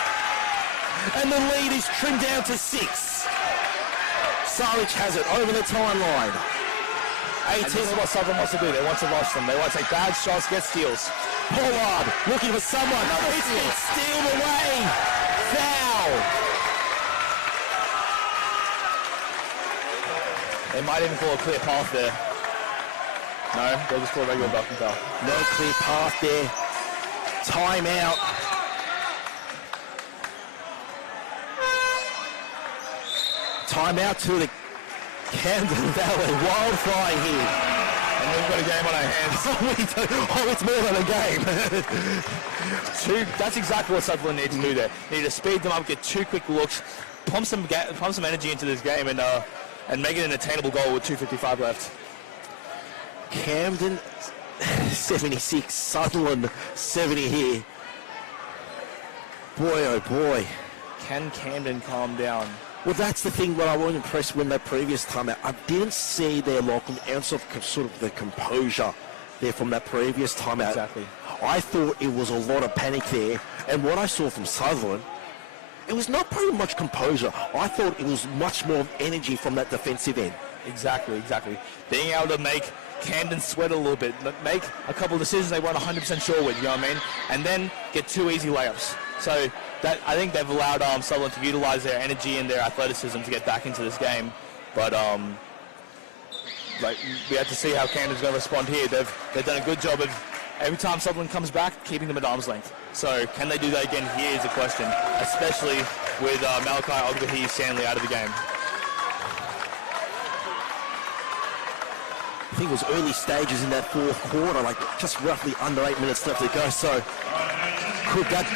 And the lead is trimmed down to 6. Saric has it over the timeline. 18 This is what Sutherland wants to do. They want to rush them. They want to take bad shots, get steals. Pollard looking for someone. It's been stealed away. Foul. They might even call a clear path there. No, they just call a regular blocking foul. No clear path there. Timeout. Timeout to the Camden Valley Wildfire here. And we've got a game on our hands. It's more than a game. That's exactly what Sutherland needs to do there. They need to speed them up, get 2 quick looks, pump some energy into this game, and make it an attainable goal with 2:55 left. Camden 76, Sutherland 70 here. Boy, oh boy. Can Camden calm down? Well, that's the thing what I wasn't impressed with in that previous time out. I didn't see there like an ounce of sort of the composure there from that previous time out. Exactly. I thought it was a lot of panic there. And what I saw from Sutherland, it was not pretty much composure. I thought it was much more energy from that defensive end. Exactly. Being able to make Camden sweat a little bit, make a couple of decisions they weren't 100% sure with, you know what I mean? And then get 2 easy layups. So that I think they've allowed Sutherland to utilize their energy and their athleticism to get back into this game. But we have to see how Camden's going to respond here. They've done a good job of every time Sutherland comes back, keeping them at arm's length. So can they do that again? Here is the question, especially with Malachi Ogbehe Stanley out of the game. I think it was early stages in that fourth quarter, like just roughly under 8 minutes left to go. So could that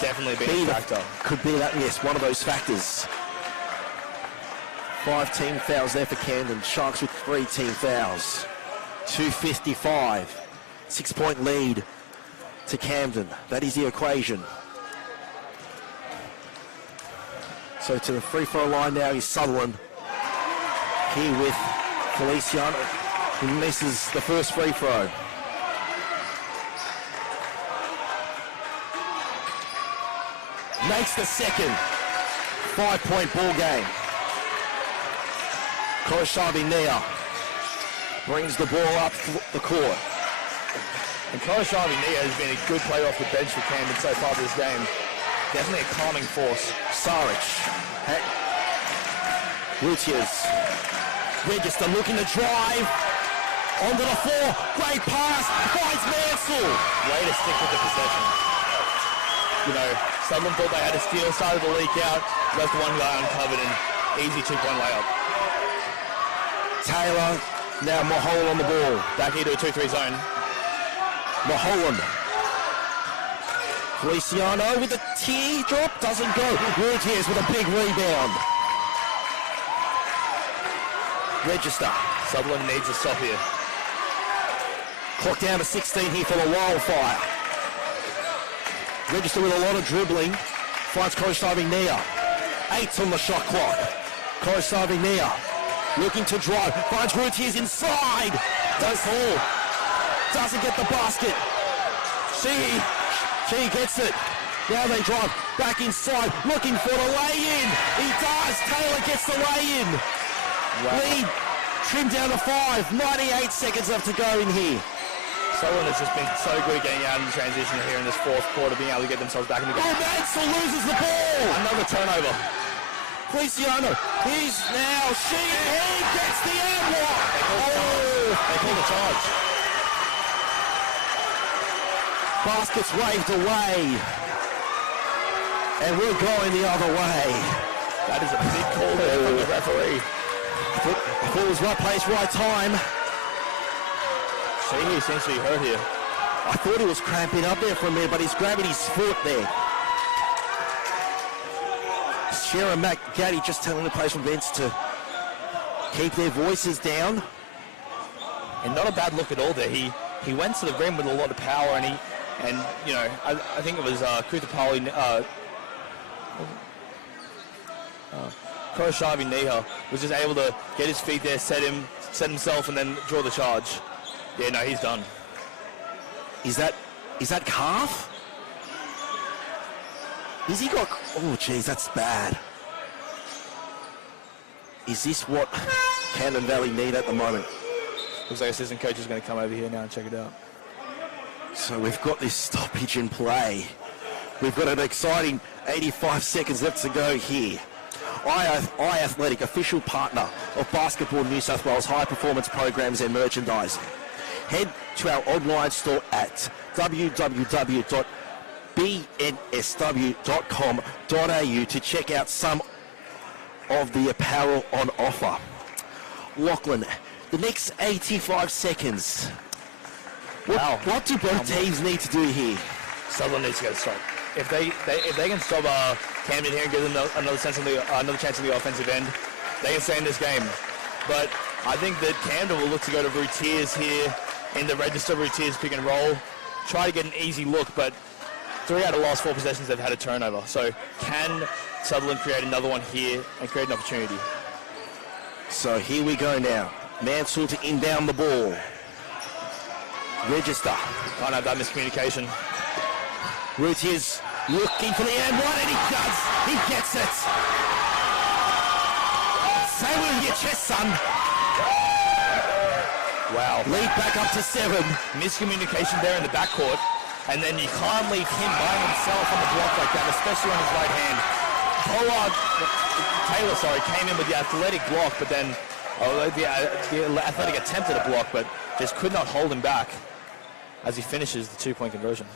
definitely be a factor? Could be that, yes, one of those factors. 5 team fouls there for Camden. Sharks with 3 team fouls. 2:55. 6-point lead to Camden. That is the equation. So to the free throw line now is Sutherland. Here with Feliciano, who misses the first free throw. Makes the second. 5-point ball game. Koroshavi Nia brings the ball up the court. And Koroshavi Nia has been a good player off the bench for Camden so far this game. Definitely a calming force. Saric. Routiers. Register looking to drive. Onto the floor. Great pass. Finds Mansell. Way to stick with the possession. You know, Sutherland thought they had a steal, started to leak out, left one guy uncovered, and easy 2-point layup. Taylor. Now Mulholland on the ball. Back into a 2-3 zone. Mulholland. Feliciano with a teardrop. Doesn't go. Routiers with a big rebound. Register. Sutherland needs a stop here. Clock down to 16 here for the Wildfire. Register with a lot of dribbling. Finds Koroshavi Nia. 8 on the shot clock. Koroshavi Nia looking to drive. Finds Routiers inside. Does fall. Doesn't get the basket. She gets it. Now they drive back inside. Looking for the lay-in. He does. Taylor gets the lay-in. Wow. Lead trimmed down to 5. 98 seconds left to go in here. Sutherland has just been so good at getting out in transition here in this fourth quarter, being able to get themselves back in the game. Oh, Mansell loses the ball. Another turnover. Feliciano, he gets the airwalk. They call the charge. Basket's waved away. And we're going the other way. That is a big call there from the referee. I thought it was right place, right time. Sheehy seems to be hurt here. I thought he was cramping up there for a minute, but he's grabbing his foot there. Sharon McGaddy just telling the players from bench to keep their voices down. And not a bad look at all there. He went to the rim with a lot of power, and you know, I think it was Kuthapali Kuroshavi Neha was just able to get his feet there, set himself, and then draw the charge. Yeah, no, he's done. Is that calf? Is he got... Oh, geez, that's bad. Is this what Camden Valley need at the moment? Looks like assistant coach is going to come over here now and check it out. So we've got this stoppage in play. We've got an exciting 85 seconds left to go here. iAthletic, official partner of Basketball New South Wales high performance programs and merchandising. Head to our online store at www.bnsw.com.au to check out some of the apparel on offer. Lachlan, the next 85 seconds. What do both teams need to do here? Sutherland needs to get a stop. If they can stop Camden here and give them another chance on the offensive end, they can stay in this game. But I think that Camden will look to go to Routiers here in the register. Routiers pick and roll, try to get an easy look, but 3 out of the last 4 possessions they've had a turnover. So can Sutherland create another one here and create an opportunity? So here we go now. Mansell to inbound the ball. Register. Can't have that miscommunication. Routiers looking for the and one, and he does. He gets it. Say with your chest, son. Wow. Lead back up to 7. Miscommunication there in the backcourt, and then you can't leave him by himself on the block like that, especially on his right hand. Taylor came in with the athletic block, but then the athletic attempted a block, but just could not hold him back as he finishes the 2-point conversion.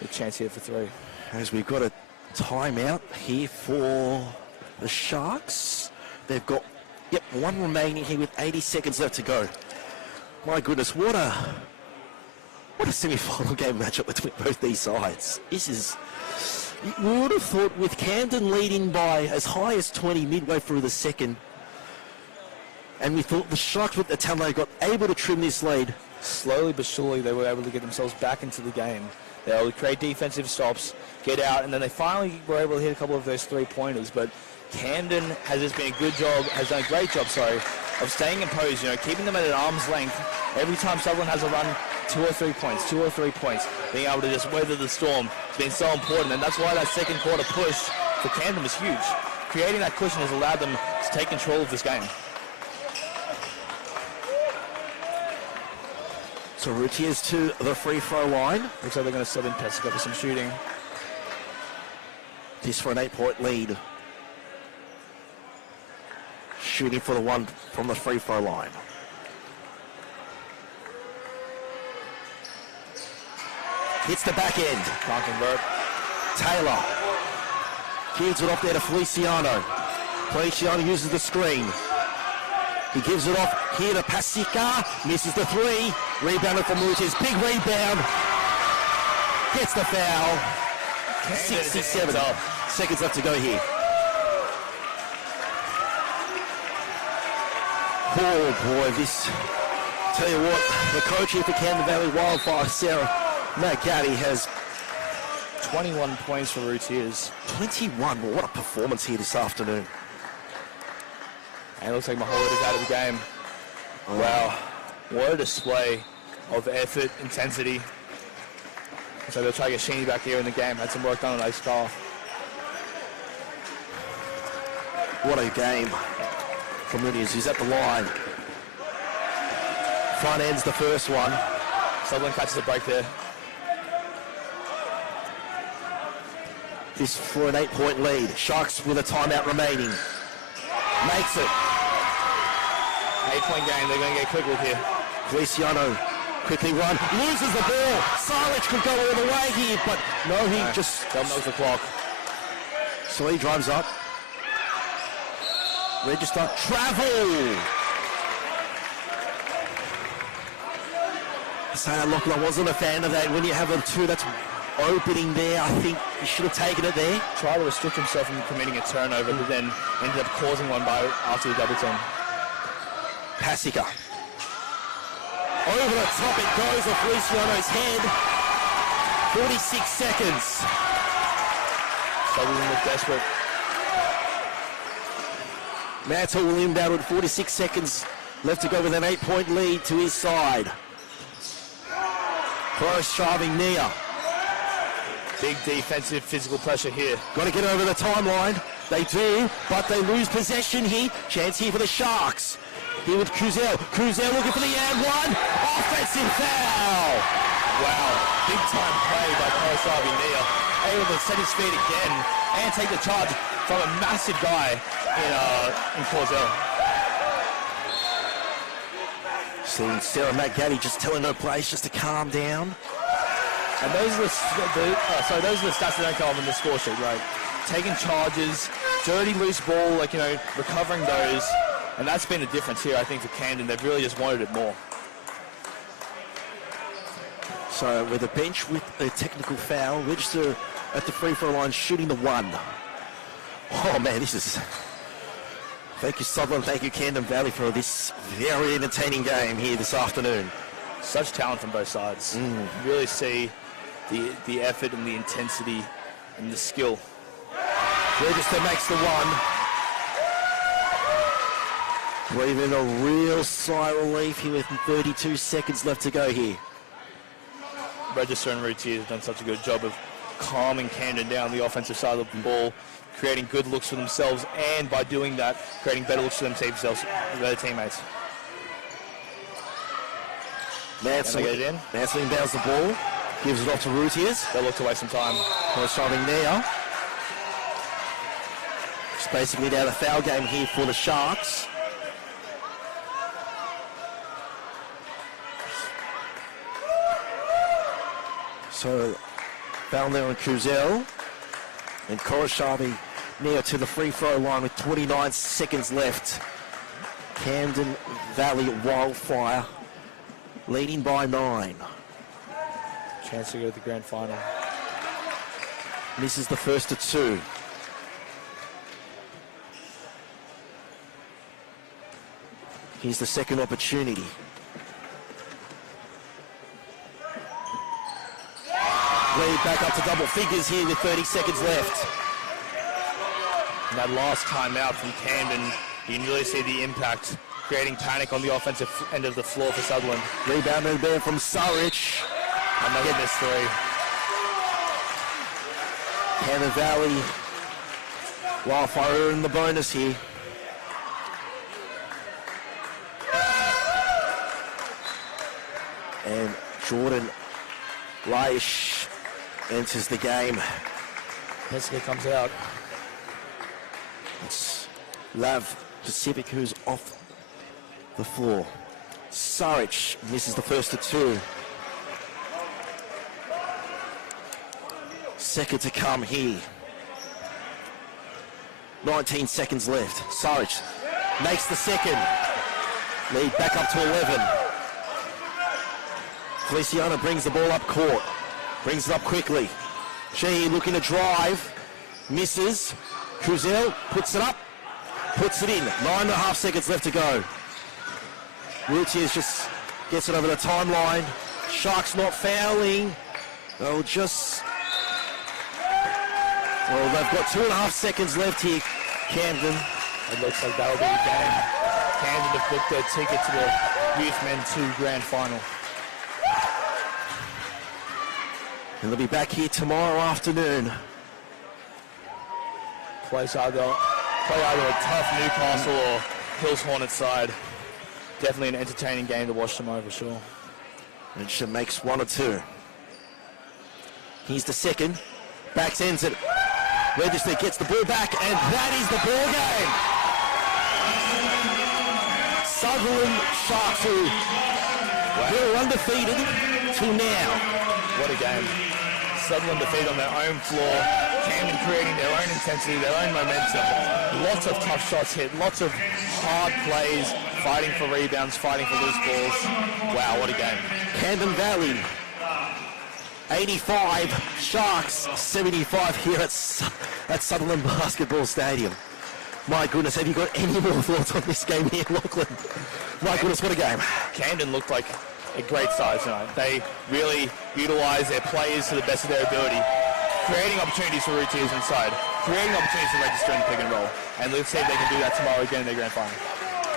Big chance here for 3. As we've got a timeout here for the Sharks. They've got, one remaining here with 80 seconds left to go. My goodness, what a semi-final game matchup between both these sides. This is... We would have thought with Camden leading by as high as 20 midway through the second, and we thought the Sharks with the talent they got able to trim this lead. Slowly but surely they were able to get themselves back into the game. They were able to create defensive stops, get out, and then they finally were able to hit a couple of those 3-pointers. But Camden has done a great job, of staying imposed, keeping them at an arm's length. Every time Sutherland has a run, 2 or 3 points, being able to just weather the storm has been so important, and that's why that second quarter push for Camden was huge. Creating that cushion has allowed them to take control of this game. So Routiers to the free throw line. Looks like they're going to sub in Pesica for some shooting. This for an 8-point lead. Shooting for the one from the free throw line. Hits the back end. Can't convert. Taylor gives it off there to Feliciano. Feliciano uses the screen. He gives it off here to Pasica. Misses the 3. Rebounded from Routiers. Big rebound. Gets the foul. 67 seconds left to go here. Oh boy, this... Tell you what, the coach here for Camden Valley Wildfire, Sarah McGaddy, has 21 points for Routiers. 21. Well, what a performance here this afternoon. And it looks like Mahomet is out of the game. Oh. Wow. What a display of effort, intensity. So they'll try to get Sheeny back here in the game. Had some work done on Ice Scar. What a game from Routiers. He's at the line. Front end's the first one. Sutherland catches a break there. This for an 8-point lead. Sharks with a timeout remaining. Makes it. 8-point game. They're going to get quick with here. Feliciano quickly run. Loses the ball. Saric could go all the way here, but no, he just... Don't milk the clock. So he drives up. Register. Travel! Look, I wasn't a fan of that. When you have a 2 that's opening there, I think he should have taken it there. Try to restrict himself from committing a turnover, but then ended up causing one by after the double team. Pasica. Over the top it goes off Feliciano's head. 46 seconds. Sutherland look desperate. Mantle will inbound with 46 seconds left to go with an 8-point lead to his side. Close shoving near. Big defensive physical pressure here. Got to get over the timeline. They do, but they lose possession here. Chance here for the Sharks. Here with Kuzel. Kuzel looking for the and one. Offensive foul. Wow, big time play by Korosavi Nia. Able to set his feet again and take the charge from a massive guy in Corzell. Seeing Sarah McGaddy just telling her players just to calm down. And those are the stats that don't come up in the score sheet, right? Taking charges, dirty loose ball, recovering those. And that's been the difference here, I think, for Camden. They've really just wanted it more. So with a bench with a technical foul, register at the free throw line, shooting the one. Oh man, this is... Thank you Sutherland, thank you Camden Valley for this very entertaining game here this afternoon. Such talent from both sides. You really see the effort and the intensity and the skill. Register makes the one. Breathing a real sigh of relief here with 32 seconds left to go here. Register and Routier have done such a good job of calming Camden down the offensive side of the ball, creating good looks for themselves, and by doing that, creating better looks for themselves, their teammates. Mansell inbounds the ball, gives it off to Routiers. They look to waste some time. Close driving now. It's basically now the foul game here for the Sharks. So, foul there on Kuzel. And Koroshavi near to the free throw line with 29 seconds left. Camden Valley Wildfire leading by 9. Chance to go to the grand final. Misses the first of 2. Here's the second opportunity. Lead back up to double figures here with 30 seconds left. And that last timeout from Camden, you can really see the impact, creating panic on the offensive end of the floor for Sutherland. Rebound there from Surridge. Another missed three. Camden Valley Wildfire in the bonus here. And Jordan Leish enters the game. Metzger comes out. It's Lav Pacific who's off the floor. Surridge misses the first of 2. Second to come here. 19 seconds left. Surridge makes the second. Lead back up to 11. Feliciano brings the ball up court. Brings it up quickly. She looking to drive. Misses. Kuzel puts it up. Puts it in. 9.5 seconds left to go. Routiers just gets it over the timeline. Sharks not fouling. They'll just... Well, they've got 2.5 seconds left here, Camden. It looks like that'll be the game. Camden have booked their ticket to the Youth Men 2 Grand Final. And they'll be back here tomorrow afternoon. Play either a tough Newcastle or Hills Hornets side. Definitely an entertaining game to watch tomorrow for sure. And she makes 1 or 2. Here's the second. Backs ends it. Register gets the ball back, and that is the ball game. Sutherland Sharks who are undefeated till now. What a game. Sutherland defeat on their own floor. Camden creating their own intensity, their own momentum. Lots of tough shots hit, lots of hard plays, fighting for rebounds, fighting for loose balls. Wow, what a game. Camden Valley 85, Sharks 75 here at Sutherland Basketball Stadium. My goodness, have you got any more thoughts on this game here, Lachlan? My goodness, what a game. Camden looked like a great side tonight. They really utilised their players to the best of their ability, creating opportunities for Routiers inside. creating opportunities to register in the pick and roll. And let's see if they can do that tomorrow again in their grand final.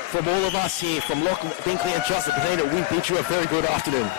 From all of us here, from Lachlan, Binkley and Justin Petito, we bid you a very good afternoon.